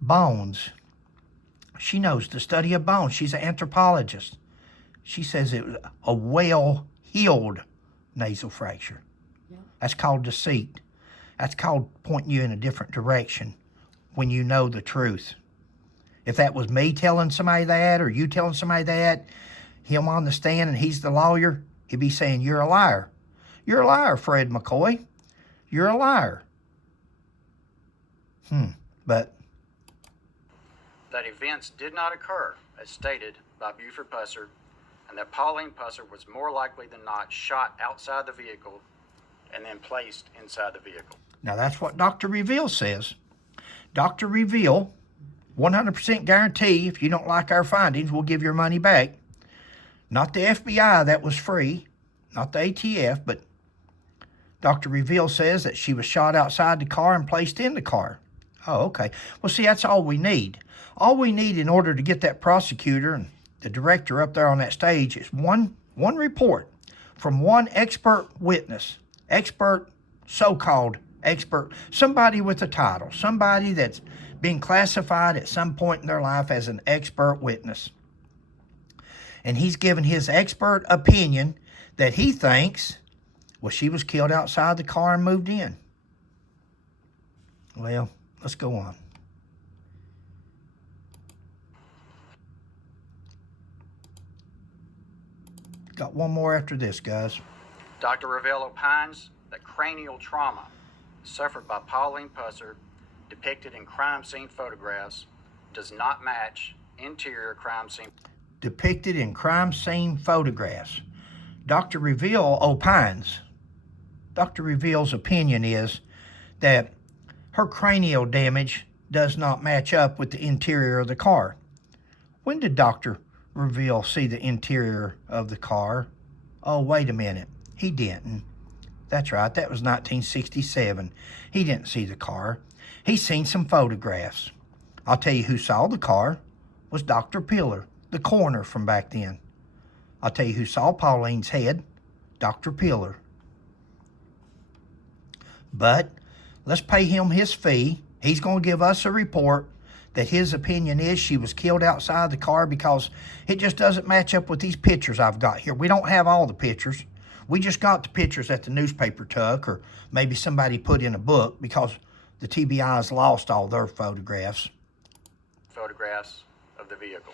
bones. She knows the study of bones. She's an anthropologist. She says it was a well-healed nasal fracture. Yeah. That's called deceit. That's called pointing you in a different direction when you know the truth. If that was me telling somebody that, or you telling somebody that, him on the stand and he's the lawyer, he'd be saying, you're a liar. You're a liar, Fred McCoy. You're a liar. But that events did not occur as stated by Buford Pusser, and that Pauline Pusser was more likely than not shot outside the vehicle and then placed inside the vehicle. Now that's what Dr. Revelle says. Dr. Revelle, 100% guarantee, if you don't like our findings, we'll give your money back. Not the FBI, that was free. Not the ATF, but Dr. Revelle says that she was shot outside the car and placed in the car. Oh, okay. Well, see, that's all we need. All we need in order to get that prosecutor and the director up there on that stage is one report from one expert witness, expert, so-called expert, somebody with a title, somebody that's been classified at some point in their life as an expert witness. And he's given his expert opinion that he thinks, well, she was killed outside the car and moved in. Well, let's go on. Got one more after this, guys. Dr. Ravel opines that cranial trauma suffered by Pauline Pusser, depicted in crime scene photographs, does not match interior crime scene. Depicted in crime scene photographs. Dr. Ravel opines. Dr. Ravel's opinion is that her cranial damage does not match up with the interior of the car. When did Dr. Ravel see the interior of the car? Oh, wait a minute. He didn't. That's right, that was 1967. He didn't see the car. He seen some photographs. I'll tell you who saw the car was Dr. Pillar, the coroner from back then. I'll tell you who saw Pauline's head, Dr. Pillar. But let's pay him his fee. He's going to give us a report that his opinion is she was killed outside the car because it just doesn't match up with these pictures I've got here. We don't have all the pictures. We just got the pictures that the newspaper took, or maybe somebody put in a book, because the TBI's lost all their photographs. Photographs of the vehicle.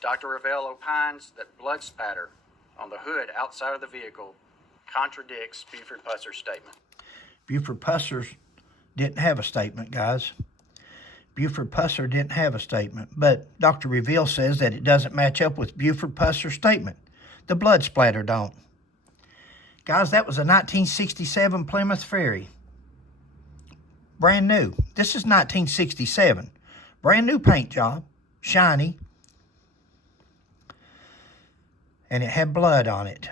Dr. Ravel opines that blood spatter on the hood outside of the vehicle contradicts Buford Pusser's statement. Buford Pusser didn't have a statement, guys. Buford Pusser didn't have a statement, but Dr. Ravel says that it doesn't match up with Buford Pusser's statement. The blood splatter don't. Guys, that was a 1967 Plymouth Fury. Brand new. This is 1967. Brand new paint job. Shiny. And it had blood on it.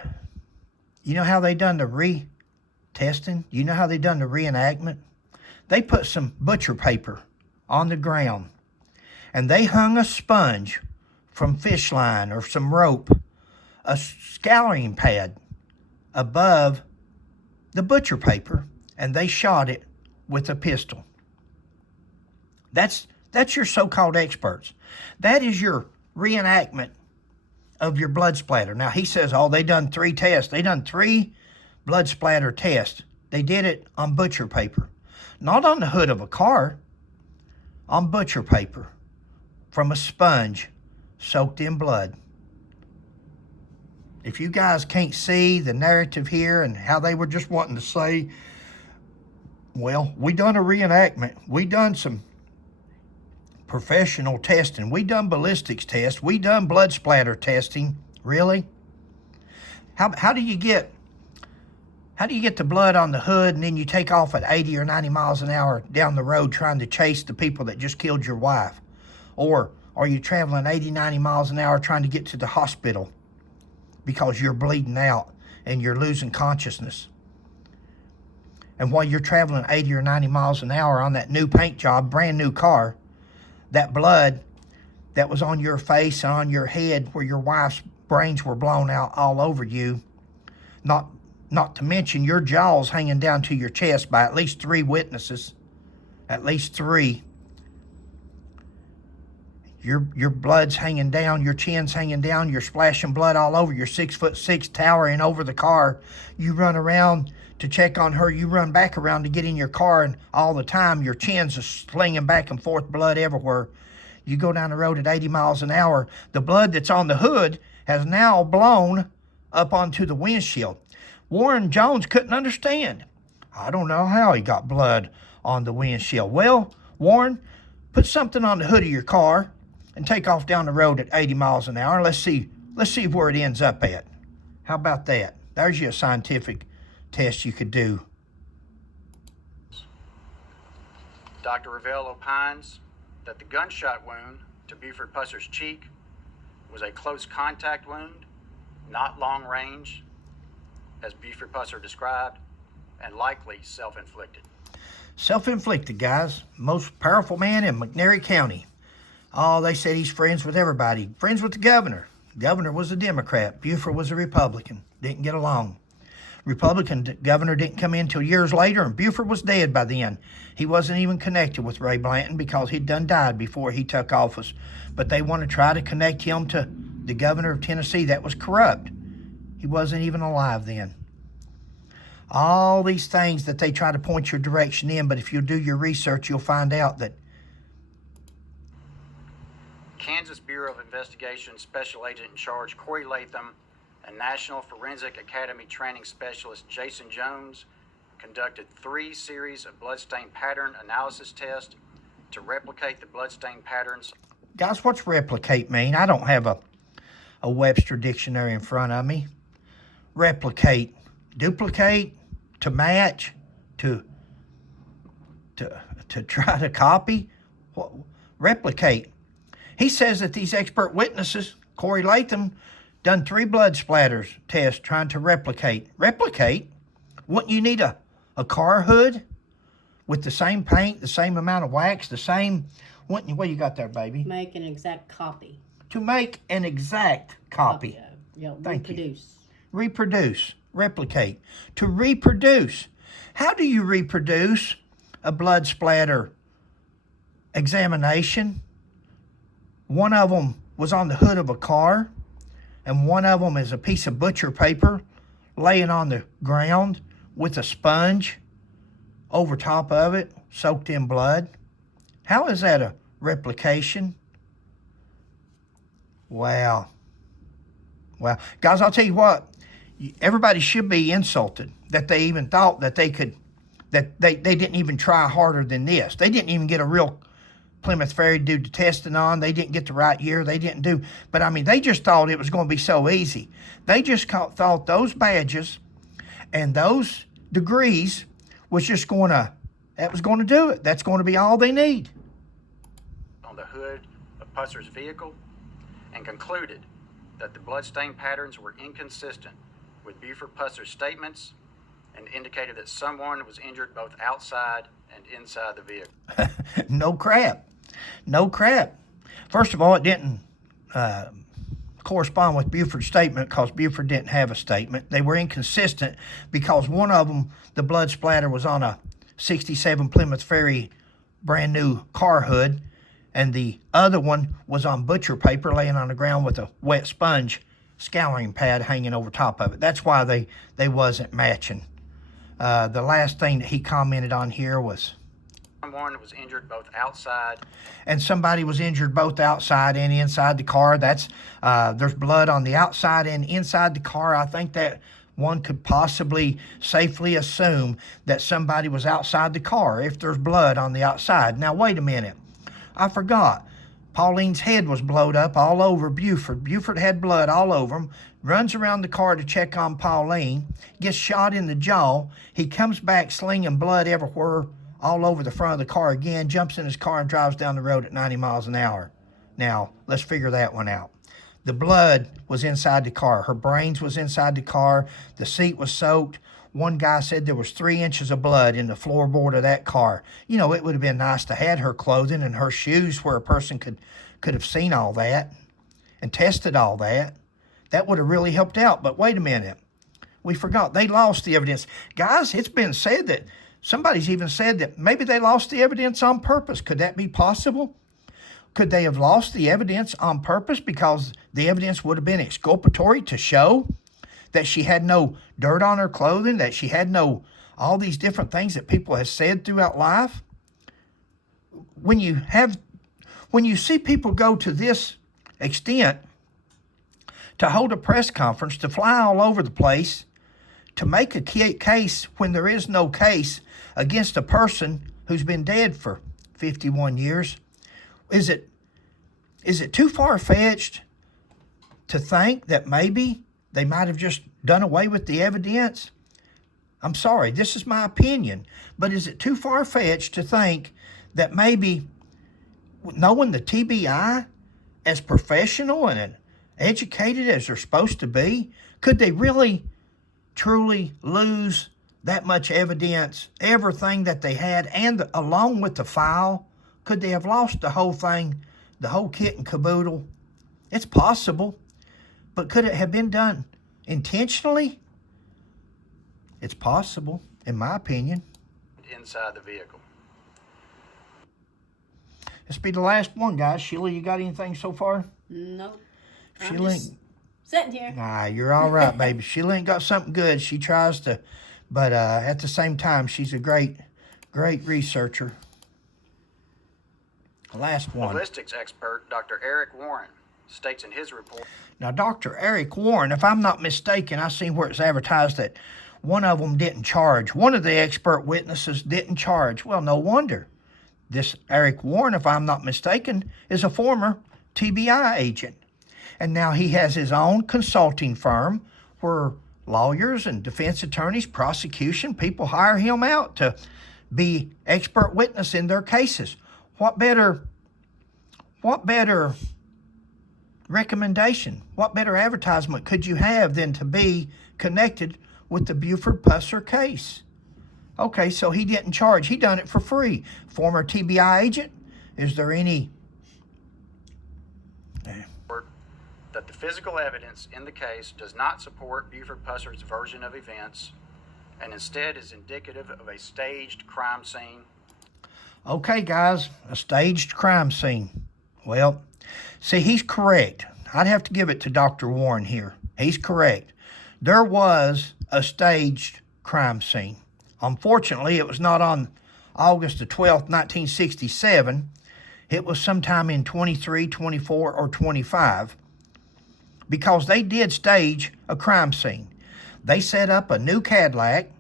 You know how they done the retesting? You know how they done the reenactment? They put some butcher paper on the ground, and they hung a sponge from fish line or some rope, a scouring pad above the butcher paper, and they shot it with a pistol. That's your so-called experts. That is your reenactment of your blood splatter. Now, he says, oh, they done 3 tests. They done 3 blood splatter tests. They did it on butcher paper. Not on the hood of a car, on butcher paper from a sponge soaked in blood. If you guys can't see the narrative here and how they were just wanting to say, well, we done a reenactment. We done some professional testing. We done ballistics tests. We done blood splatter testing. Really? How do you get the blood on the hood and then you take off at 80 or 90 miles an hour down the road trying to chase the people that just killed your wife? Or are you traveling 80, 90 miles an hour trying to get to the hospital because you're bleeding out and you're losing consciousness? And while you're traveling 80 or 90 miles an hour on that new paint job, brand new car, that blood that was on your face and on your head where your wife's brains were blown out all over you, not to mention your jaws hanging down to your chest by at least 3 witnesses. At least 3. Your blood's hanging down, your chin's hanging down, you're splashing blood all over, you're 6'6", towering over the car. You run around to check on her, you run back around to get in your car, and all the time your chin's slinging back and forth, blood everywhere. You go down the road at 80 miles an hour, the blood that's on the hood has now blown up onto the windshield. Warren Jones couldn't understand. I don't know how he got blood on the windshield. Well, Warren, put something on the hood of your car and take off down the road at 80 miles an hour. Let's see where it ends up at. How about that? There's you a scientific test you could do. Dr. Ravel opines that the gunshot wound to Buford Pusser's cheek was a close contact wound, not long range, as Buford Pusser described, and likely self-inflicted. Self-inflicted, guys. Most powerful man in McNairy County. Oh, they said he's friends with everybody. Friends with the governor. The governor was a Democrat. Buford was a Republican. Didn't get along. Republican governor didn't come in till years later, and Buford was dead by then. He wasn't even connected with Ray Blanton because he'd done died before he took office. But they want to try to connect him to the governor of Tennessee that was corrupt. He wasn't even alive then. All these things that they try to point your direction in, but if you'll do your research, you'll find out that Kansas Bureau of Investigation Special Agent in Charge Corey Latham and National Forensic Academy Training Specialist Jason Jones conducted 3 series of bloodstain pattern analysis tests to replicate the bloodstain patterns. Guys, what's replicate mean? I don't have a Webster dictionary in front of me. Replicate, duplicate, to match, to try to copy. What, replicate. He says that these expert witnesses, Corey Latham, done 3 blood splatters tests trying to replicate. Replicate? Wouldn't you need a car hood with the same paint, the same amount of wax, the same... What you got there, baby? Make an exact copy. To make an exact copy. Yeah, Thank reproduce. You. Reproduce. Replicate. To reproduce. How do you reproduce a blood splatter examination? One of them was on the hood of a car, and one of them is a piece of butcher paper laying on the ground with a sponge over top of it, soaked in blood. How is that a replication? Wow. Well, guys, I'll tell you what. Everybody should be insulted that they even thought that they could, that they didn't even try harder than this. They didn't even get a real Plymouth Ferry to do the testing on. They didn't get the right year. They didn't do, but I mean, they just thought it was going to be so easy. They just thought those badges and those degrees was just going to, that was going to do it. That's going to be all they need. On the hood of Pusser's vehicle and concluded that the bloodstain patterns were inconsistent with Buford Pusser's statements and indicated that someone was injured both outside and inside the vehicle. No crap. No crap. First of all, it didn't correspond with Buford's statement because Buford didn't have a statement. They were inconsistent because one of them, the blood splatter, was on a 67 Plymouth Ferry brand new car hood, and the other one was on butcher paper laying on the ground with a wet sponge scouring pad hanging over top of it. That's why they wasn't matching. The last thing that he commented on here was someone was injured both outside. And somebody was injured both outside and inside the car. That's there's blood on the outside and inside the car. I think that one could possibly safely assume that somebody was outside the car if there's blood on the outside. Now, wait a minute. I forgot. Pauline's head was blowed up all over Buford. Buford had blood all over him. Runs around the car to check on Pauline. Gets shot in the jaw. He comes back slinging blood everywhere, all over the front of the car again, jumps in his car and drives down the road at 90 miles an hour. Now, let's figure that one out. The blood was inside the car. Her brains was inside the car. The seat was soaked. One guy said there was 3 inches of blood in the floorboard of that car. You know, it would have been nice to have her clothing and her shoes where a person could have seen all that and tested all that. That would have really helped out. But wait a minute. We forgot. They lost the evidence. Guys, it's been said that somebody's even said that maybe they lost the evidence on purpose. Could that be possible? Could they have lost the evidence on purpose because the evidence would have been exculpatory to show that she had no dirt on her clothing, that she had no, all these different things that people have said throughout life? When you see people go to this extent to hold a press conference, to fly all over the place, to make a case when there is no case against a person who's been dead for 51 years, is it too far-fetched to think that maybe they might have just done away with the evidence? I'm sorry, this is my opinion, but is it too far-fetched to think that maybe, knowing the TBI as professional and educated as they're supposed to be, could they really, truly lose that much evidence, everything that they had, and along with the file? Could they have lost the whole thing, the whole kit and caboodle? It's possible, but could it have been done intentionally? It's possible, in my opinion. Inside the vehicle. This be the last one, guys. Sheila, you got anything so far? Nope. Sheila, I'm just sitting here. nah, you're all right, baby. Sheila ain't got something good. She tries to, but at the same time, she's a great researcher. Last one. Ballistics expert Dr. Eric Warren states in his report. Now, Dr. Eric Warren, if I'm not mistaken, I seen where it's advertised that one of them didn't charge. One of the expert witnesses didn't charge. Well, no wonder. This Eric Warren, if I'm not mistaken, is a former TBI agent. And now he has his own consulting firm where lawyers and defense attorneys, prosecution, people hire him out to be expert witness in their cases. What better recommendation, what better advertisement could you have than to be connected with the Buford Pusser case? Okay, so he didn't charge. He done it for free. Former TBI agent, is there any... That the physical evidence in the case does not support Buford Pusser's version of events and instead is indicative of a staged crime scene. Okay, guys, a staged crime scene. Well, see, he's correct. I'd have to give it to Dr. Warren here. He's correct. There was a staged crime scene. Unfortunately, it was not on August the 12th, 1967. It was sometime in 23, 24, or 25 because they did stage a crime scene. They set up a new Cadillac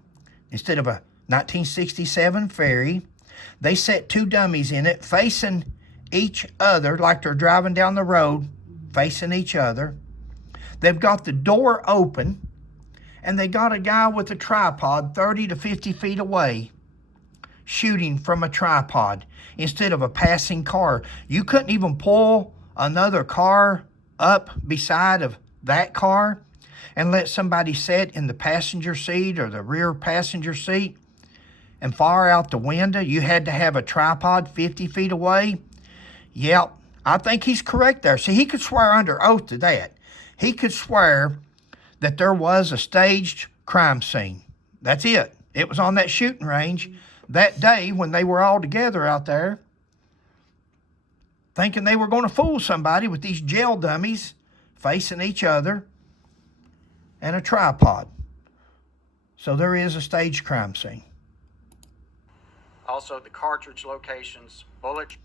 instead of a 1967 Ferry. They set two dummies in it facing each other like they're driving down the road, facing each other. They've got the door open, and they got a guy with a tripod 30 to 50 feet away shooting from a tripod instead of a passing car. You couldn't even pull another car up beside of that car and let somebody sit in the passenger seat or the rear passenger seat and fire out the window. You had to have a tripod 50 feet away. Yep, I think he's correct there. See, he could swear under oath to that. He could swear that there was a staged crime scene. That's it. It was on that shooting range that day when they were all together out there thinking they were going to fool somebody with these jail dummies facing each other and a tripod. So there is a staged crime scene. Also, the cartridge locations, bullet.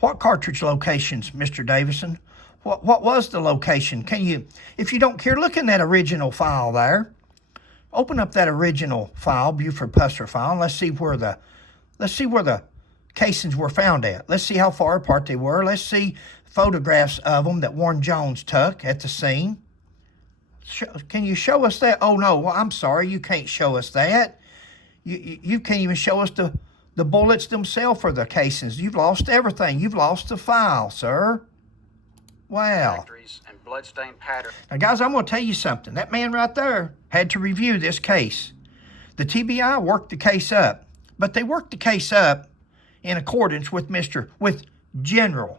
What cartridge locations, Mr. Davison? What was the location? Can you, if you don't care, look in that original file there. Open up that original file, Buford Pusser file, and let's see where the casings were found at. Let's see how far apart they were. Let's see photographs of them that Warren Jones took at the scene. Can you show us that? Oh no, well, I'm sorry, you can't show us that. You can't even show us the bullets themselves for the casings. You've lost everything. You've lost the file, sir. Wow. And bloodstain pattern. Now, guys, I'm going to tell you something. That man right there had to review this case. The TBI worked the case up, but they worked the case up in accordance with the general.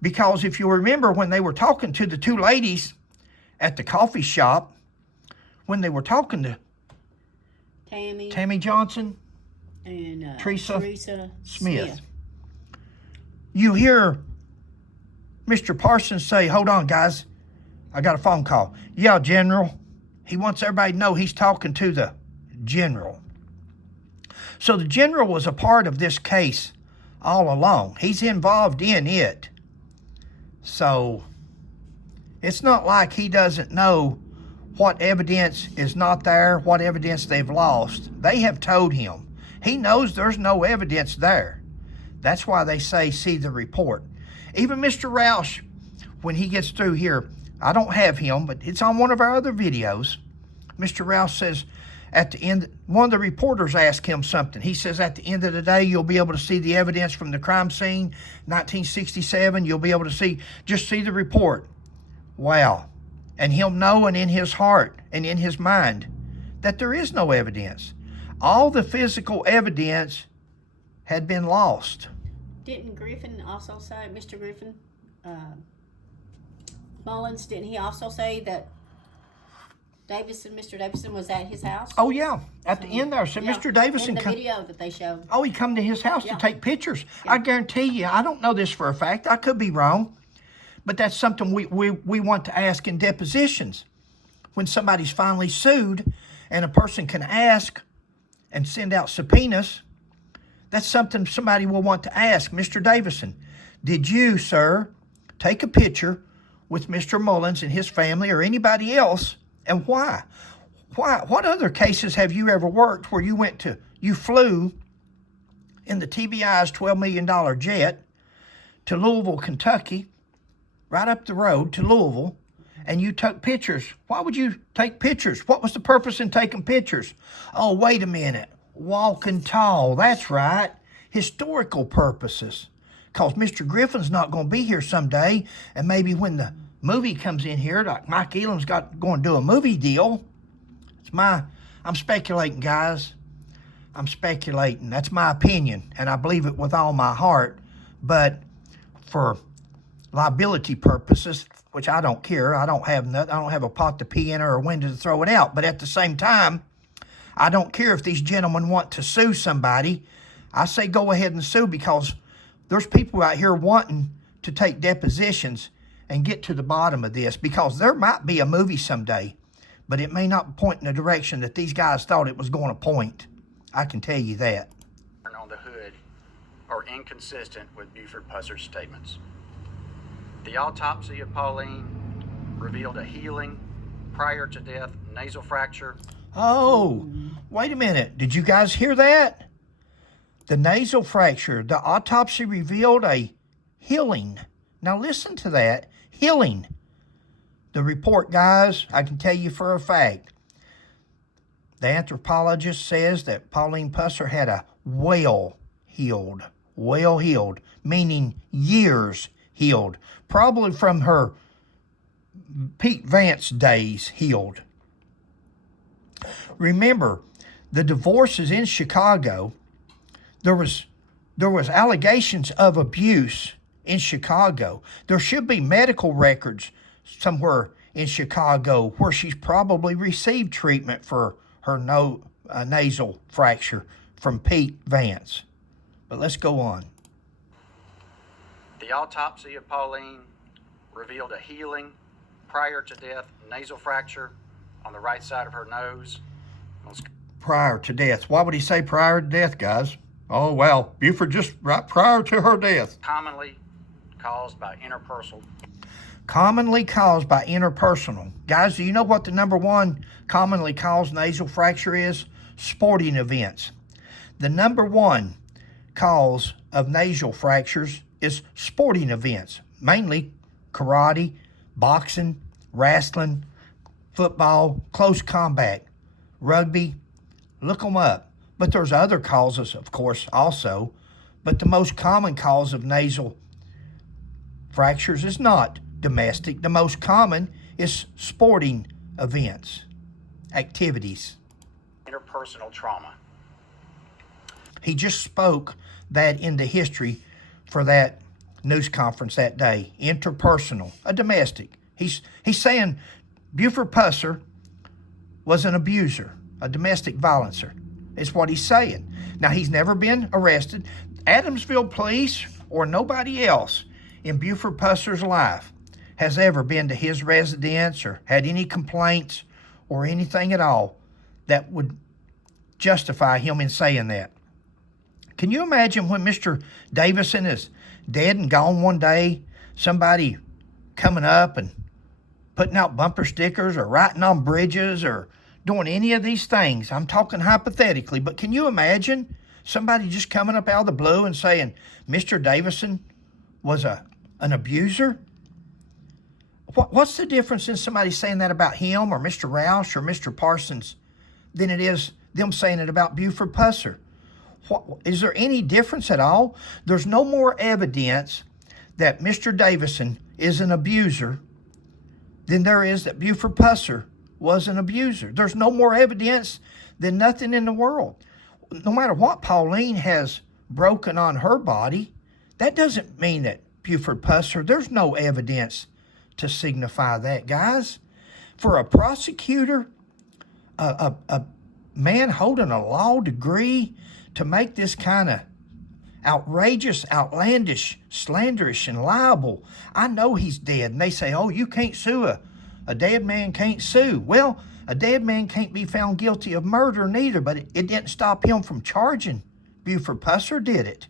Because if you remember when they were talking to the two ladies at the coffee shop, when they were talking to Tammy Johnson and Teresa Smith. You hear Mr. Parsons say, hold on, guys, I got a phone call. Yeah, General. He wants everybody to know he's talking to the General. So the General was a part of this case all along. He's involved in it. So it's not like he doesn't know what evidence is not there, what evidence they've lost. They have told him. He knows there's no evidence there. That's why they say, see the report. Even Mr. Roush, when he gets through here, I don't have him, but it's on one of our other videos. Mr. Roush says at the end, one of the reporters asked him something. He says, at the end of the day, you'll be able to see the evidence from the crime scene, 1967. You'll be able to just see the report. Wow. And him knowing in his heart and in his mind that there is no evidence. All the physical evidence had been lost. Didn't Griffin also say, Mr. Griffin, Mullins, didn't he also say that Mr. Davison was at his house? Oh, yeah. At the end there. So Yeah, Mr. Davison in the come. video that they showed. Oh, he come to his house to Yeah. take pictures. I guarantee you, I don't know this for a fact. I could be wrong. But that's something we want to ask in depositions. When somebody's finally sued and a person can ask and send out subpoenas, that's something somebody will want to ask. Mr. Davison, did you, sir, take a picture with Mr. Mullins and his family or anybody else, and why? What other cases have you ever worked where you flew in the TBI's $12 million jet to Louisville, Kentucky, right up the road to Louisville, and you took pictures? Why would you take pictures? What was the purpose in taking pictures? Oh, wait a minute. Walking tall, that's right. Historical purposes. Because Mr. Griffin's not going to be here someday, and maybe when the movie comes in here, like Mike Elam's going to do a movie deal. I'm speculating, guys. I'm speculating. That's my opinion, and I believe it with all my heart. But for liability purposes, which I don't care, I don't have a pot to pee in or a window to throw it out. But at the same time, I don't care if these gentlemen want to sue somebody. I say go ahead and sue, because there's people out here wanting to take depositions and get to the bottom of this, because there might be a movie someday, but it may not point in the direction that these guys thought it was going to point. I can tell you that. On the hood are inconsistent with Buford Pusser's statements. The autopsy of Pauline revealed a healing prior to death nasal fracture. Oh, wait a minute. Did you guys hear that? The nasal fracture, the autopsy revealed a healing. Now listen to that. Healing. The report, guys, I can tell you for a fact, the anthropologist says that Pauline Pusser had a well-healed, meaning years healed, probably from her Pete Vance days healed. Remember, the divorces in Chicago, there was allegations of abuse in Chicago. There should be medical records somewhere in Chicago where she's probably received treatment for her nasal fracture from Pete Vance. But let's go on. The autopsy of Pauline revealed a healing prior to death nasal fracture on the right side of her nose. Prior to death. Why would he say prior to death, guys? Oh, well, Buford just right prior to her death. Commonly caused by interpersonal. Commonly caused by interpersonal. Guys, do you know what the number one commonly caused nasal fracture is? Sporting events. The number one cause of nasal fractures is sporting events, mainly karate, boxing, wrestling, football, close combat, rugby. Look them up. But there's other causes, of course, also. But the most common cause of nasal fractures is not domestic. The most common is sporting events, activities. Interpersonal trauma. He just spoke that into history for that news conference that day. Interpersonal, a domestic. He's saying Buford Pusser was an abuser, a domestic violencer. Is what he's saying. Now, he's never been arrested. Adamsville police or nobody else in Buford Pusser's life has ever been to his residence or had any complaints or anything at all that would justify him in saying that. Can you imagine when Mr. Davison is dead and gone one day, somebody coming up and putting out bumper stickers or writing on bridges or doing any of these things? I'm talking hypothetically, but can you imagine somebody just coming up out of the blue and saying Mr. Davison was an abuser? What's the difference in somebody saying that about him or Mr. Roush or Mr. Parsons than it is them saying it about Buford Pusser? Is there any difference at all? There's no more evidence that Mr. Davison is an abuser than there is that Buford Pusser was an abuser. There's no more evidence than nothing in the world. No matter what Pauline has broken on her body, that doesn't mean that Buford Pusser, there's no evidence to signify that, guys. For a prosecutor a man holding a law degree to make this kind of outrageous, outlandish, slanderous, and liable. I know he's dead, and they say, oh, you can't sue a dead man can't sue. Well, a dead man can't be found guilty of murder neither, but it didn't stop him from charging Buford Pusser, did it?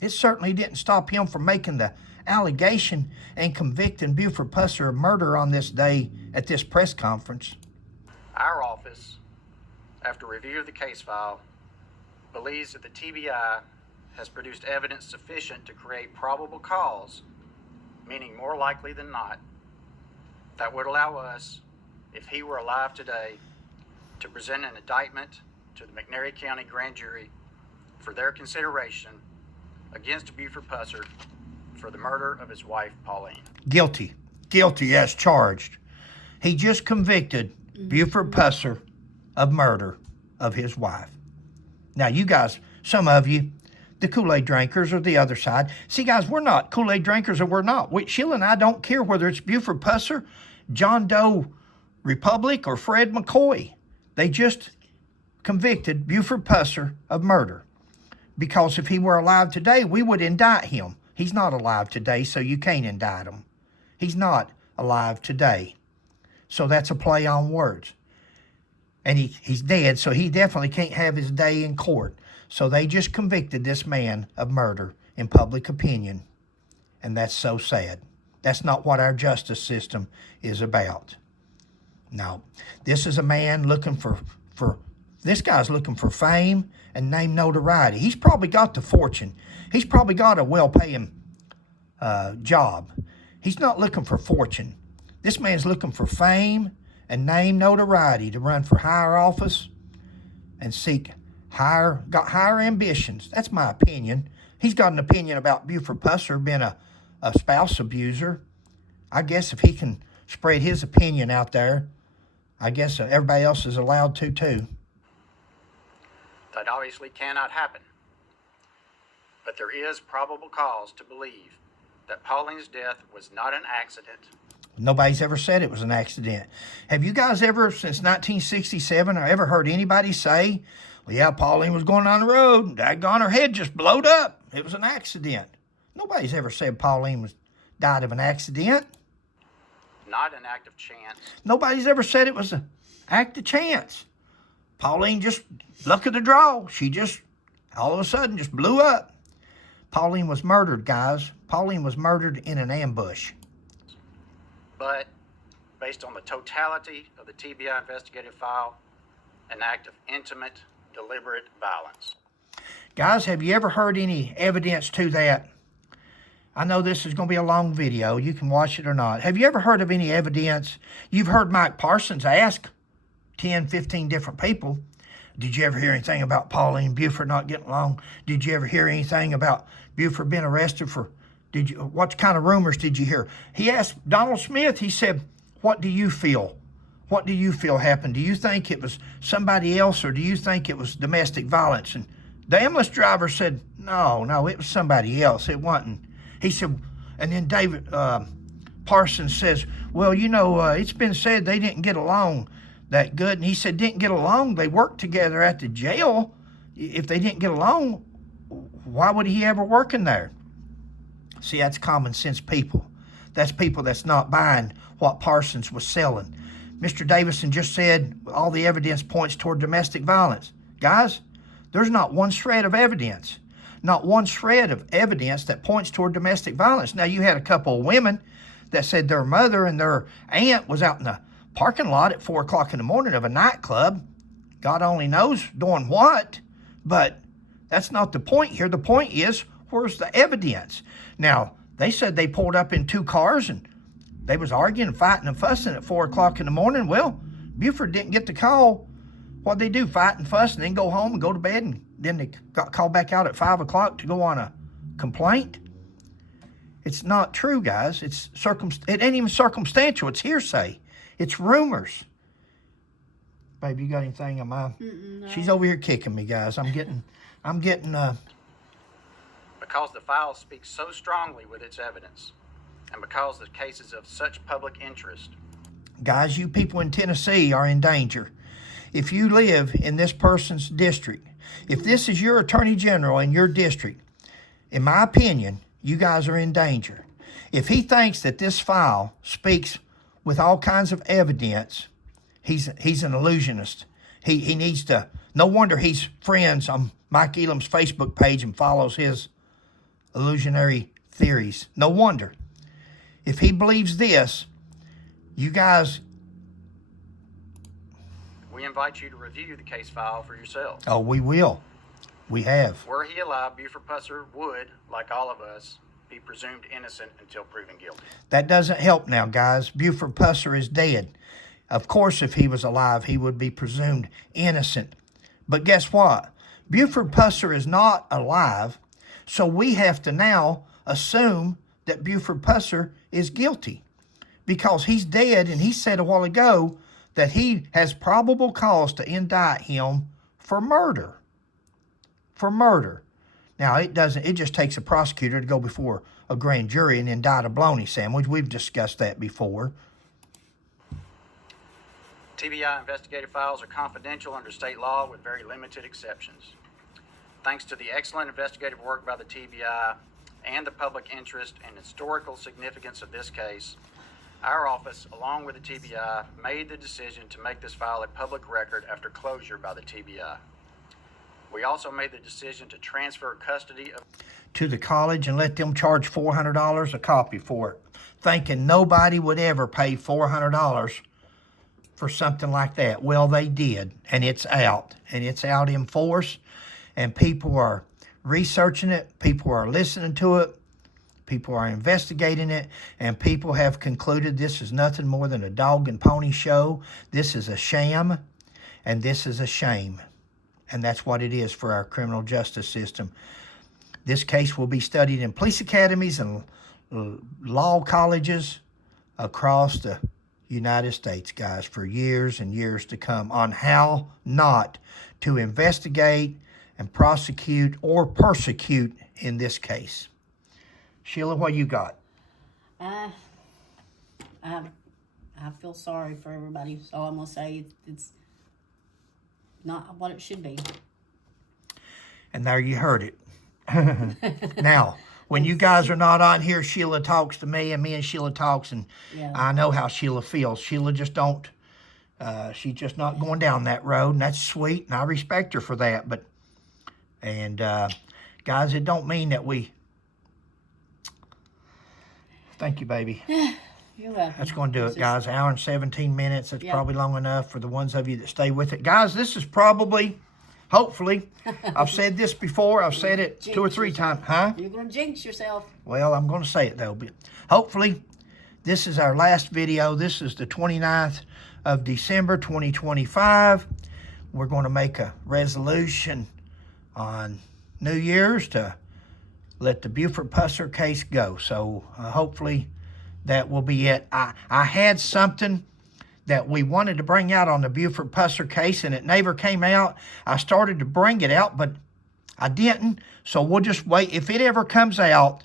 It certainly didn't stop him from making the allegation and convicting Buford Pusser of murder on this day at this press conference. Our office, after review of the case file, believes that the TBI has produced evidence sufficient to create probable cause, meaning more likely than not, that would allow us, if he were alive today, to present an indictment to the McNairy County Grand Jury for their consideration against Buford Pusser for the murder of his wife, Pauline. Guilty as charged. He just convicted Buford Pusser of murder of his wife. Now, you guys, some of you, the Kool-Aid drinkers or the other side. See, guys, we're not Kool-Aid drinkers or we're not. Sheila and I don't care whether it's Buford Pusser, John Doe Republic, or Fred McCoy. They just convicted Buford Pusser of murder. Because if he were alive today, we would indict him. He's not alive today, so you can't indict him. He's not alive today. So that's a play on words. And he's dead, so he definitely can't have his day in court. So they just convicted this man of murder in public opinion. And that's so sad. That's not what our justice system is about. No. This is a man looking this guy's looking for fame and name notoriety. He's probably got the fortune. He's probably got a well-paying job. He's not looking for fortune. This man's looking for fame and name notoriety to run for higher office and got higher ambitions. That's my opinion. He's got an opinion about Buford Pusser being a spouse abuser. I guess if he can spread his opinion out there, I guess everybody else is allowed to too. That obviously cannot happen. But there is probable cause to believe that Pauline's death was not an accident. Nobody's ever said it was an accident. Have you guys ever, since 1967, or ever heard anybody say, well, yeah, Pauline was going on the road, and daggone, her head just blowed up. It was an accident. Nobody's ever said Pauline died of an accident. Not an act of chance. Nobody's ever said it was an act of chance. Pauline just, luck of the draw. She just, all of a sudden, just blew up. Pauline was murdered, guys. Pauline was murdered in an ambush. But, based on the totality of the TBI investigative file, an act of intimate, deliberate violence. Guys, have you ever heard any evidence to that? I know this is going to be a long video. You can watch it or not. Have you ever heard of any evidence? You've heard Mike Parsons ask 10, 15 different people, did you ever hear anything about Pauline and Buford not getting along? Did you ever hear anything about Buford being arrested for, what kind of rumors did you hear? He asked Donald Smith, he said, what do you feel? What do you feel happened? Do you think it was somebody else or do you think it was domestic violence? And the ambulance driver said, no, it was somebody else. It wasn't. He said, and then David Parsons says, well, it's been said they didn't get along that good. And he said, didn't get along. They worked together at the jail. If they didn't get along, why would he ever work in there? See, that's common sense people. That's people that's not buying what Parsons was selling. Mr. Davison just said all the evidence points toward domestic violence. Guys, there's not one shred of evidence. Not one shred of evidence that points toward domestic violence. Now, you had a couple of women that said their mother and their aunt was out in the parking lot at 4 o'clock in the morning of a nightclub. God only knows doing what, but that's not the point here. The point is, where's the evidence? Now, they said they pulled up in 2 cars and they was arguing, fighting, and fussing at 4 o'clock in the morning. Well, Buford didn't get the call. What'd they do? Fight and fuss and then go home and go to bed, and then they got called back out at 5 o'clock to go on a complaint? It's not true, guys. It ain't even circumstantial. It's hearsay. It's rumors. Babe, you got anything on my? No. She's over here kicking me, guys. I'm getting. Because the file speaks so strongly with its evidence, and because the case is of such public interest. Guys, you people in Tennessee are in danger. if you live in this person's district, if this is your attorney general in your district, in my opinion, you guys are in danger. If he thinks that this file speaks with all kinds of evidence, he's an illusionist. He needs to, no wonder he's friends on Mike Elam's Facebook page and follows his illusionary theories. No wonder. If he believes this, you guys... We invite you to review the case file for yourselves. Oh, we will. We have. Were he alive, Buford Pusser would, like all of us, be presumed innocent until proven guilty. That doesn't help now, guys. Buford Pusser is dead. Of course, if he was alive, he would be presumed innocent. But guess what? Buford Pusser is not alive, so we have to now assume that Buford Pusser is guilty because he's dead, and he said a while ago that he has probable cause to indict him for murder. For murder. Now, it just takes a prosecutor to go before a grand jury and indict a bologna sandwich. We've discussed that before. TBI investigative files are confidential under state law with very limited exceptions. Thanks to the excellent investigative work by the TBI and the public interest and historical significance of this case, our office, along with the TBI, made the decision to make this file a public record after closure by the TBI. We also made the decision to transfer custody of to the college and let them charge $400 a copy for it, thinking nobody would ever pay $400 for something like that. Well, they did, and it's out in force, and people are researching it, people are listening to it, people are investigating it, and people have concluded this is nothing more than a dog and pony show. This is a sham, and this is a shame. And that's what it is for our criminal justice system. This case will be studied in police academies and law colleges across the United States, guys, for years and years to come on how not to investigate and prosecute or persecute in this case. Sheila, what you got? I feel sorry for everybody. So I'm gonna say it's not what it should be. And there you heard it. Now, when you guys are not on here, Sheila talks to me, and me and Sheila talks, and Yeah. I know how Sheila feels. Sheila just don't, she's just not going down that road, and that's sweet, and I respect her for that. But, and guys, it don't mean that we, thank you, baby. You're welcome. That's going to do it, guys. An hour and 17 minutes. That's Yeah. probably long enough for the ones of you that stay with it. Guys, this is probably, hopefully, I've said this before. I've said it 2 or 3 times. Huh? You're going to jinx yourself. Well, I'm going to say it, though. But hopefully, this is our last video. This is the 29th of December, 2025. We're going to make a resolution on New Year's to let the Buford Pusser case go. So hopefully that will be it. I had something that we wanted to bring out on the Buford Pusser case, and it never came out. I started to bring it out, but I didn't. So we'll just wait. If it ever comes out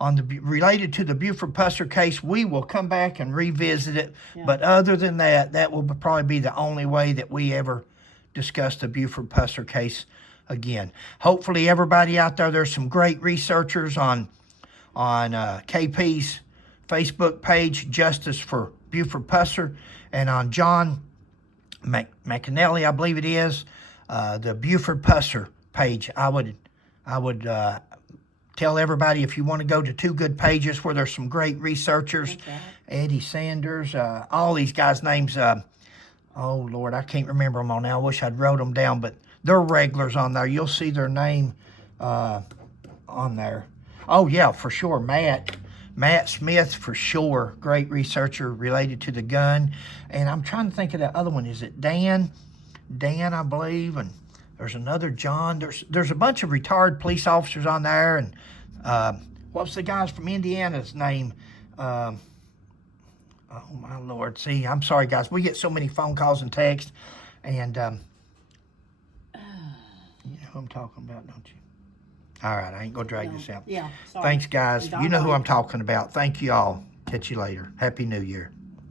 on the related to the Buford Pusser case, we will come back and revisit it. Yeah. But other than that, that will probably be the only way that we ever discuss the Buford Pusser case again. Hopefully, everybody out there, there's some great researchers on KP's Facebook page, Justice for Buford Pusser, and on John McAnally, I believe it is, the Buford Pusser page. I would tell everybody, if you want to go to 2 good pages where there's some great researchers, Okay. Eddy Sanders, all these guys' names, oh Lord, I can't remember them all now. I wish I'd wrote them down, but they're regulars on there. You'll see their name on there. Oh yeah, for sure, Matt Smith, for sure, great researcher related to the gun. And I'm trying to think of that other one. Is it Dan? Dan, I believe. And there's another John. There's a bunch of retired police officers on there. And what's the guy's from Indiana's name? Oh, my Lord. See, I'm sorry, guys. We get so many phone calls and texts. And you know who I'm talking about, don't you? All right, I ain't going to drag this out. Yeah, sorry. Thanks, guys. John You know who Bryant. I'm talking about. Thank you all. Catch you later. Happy New Year.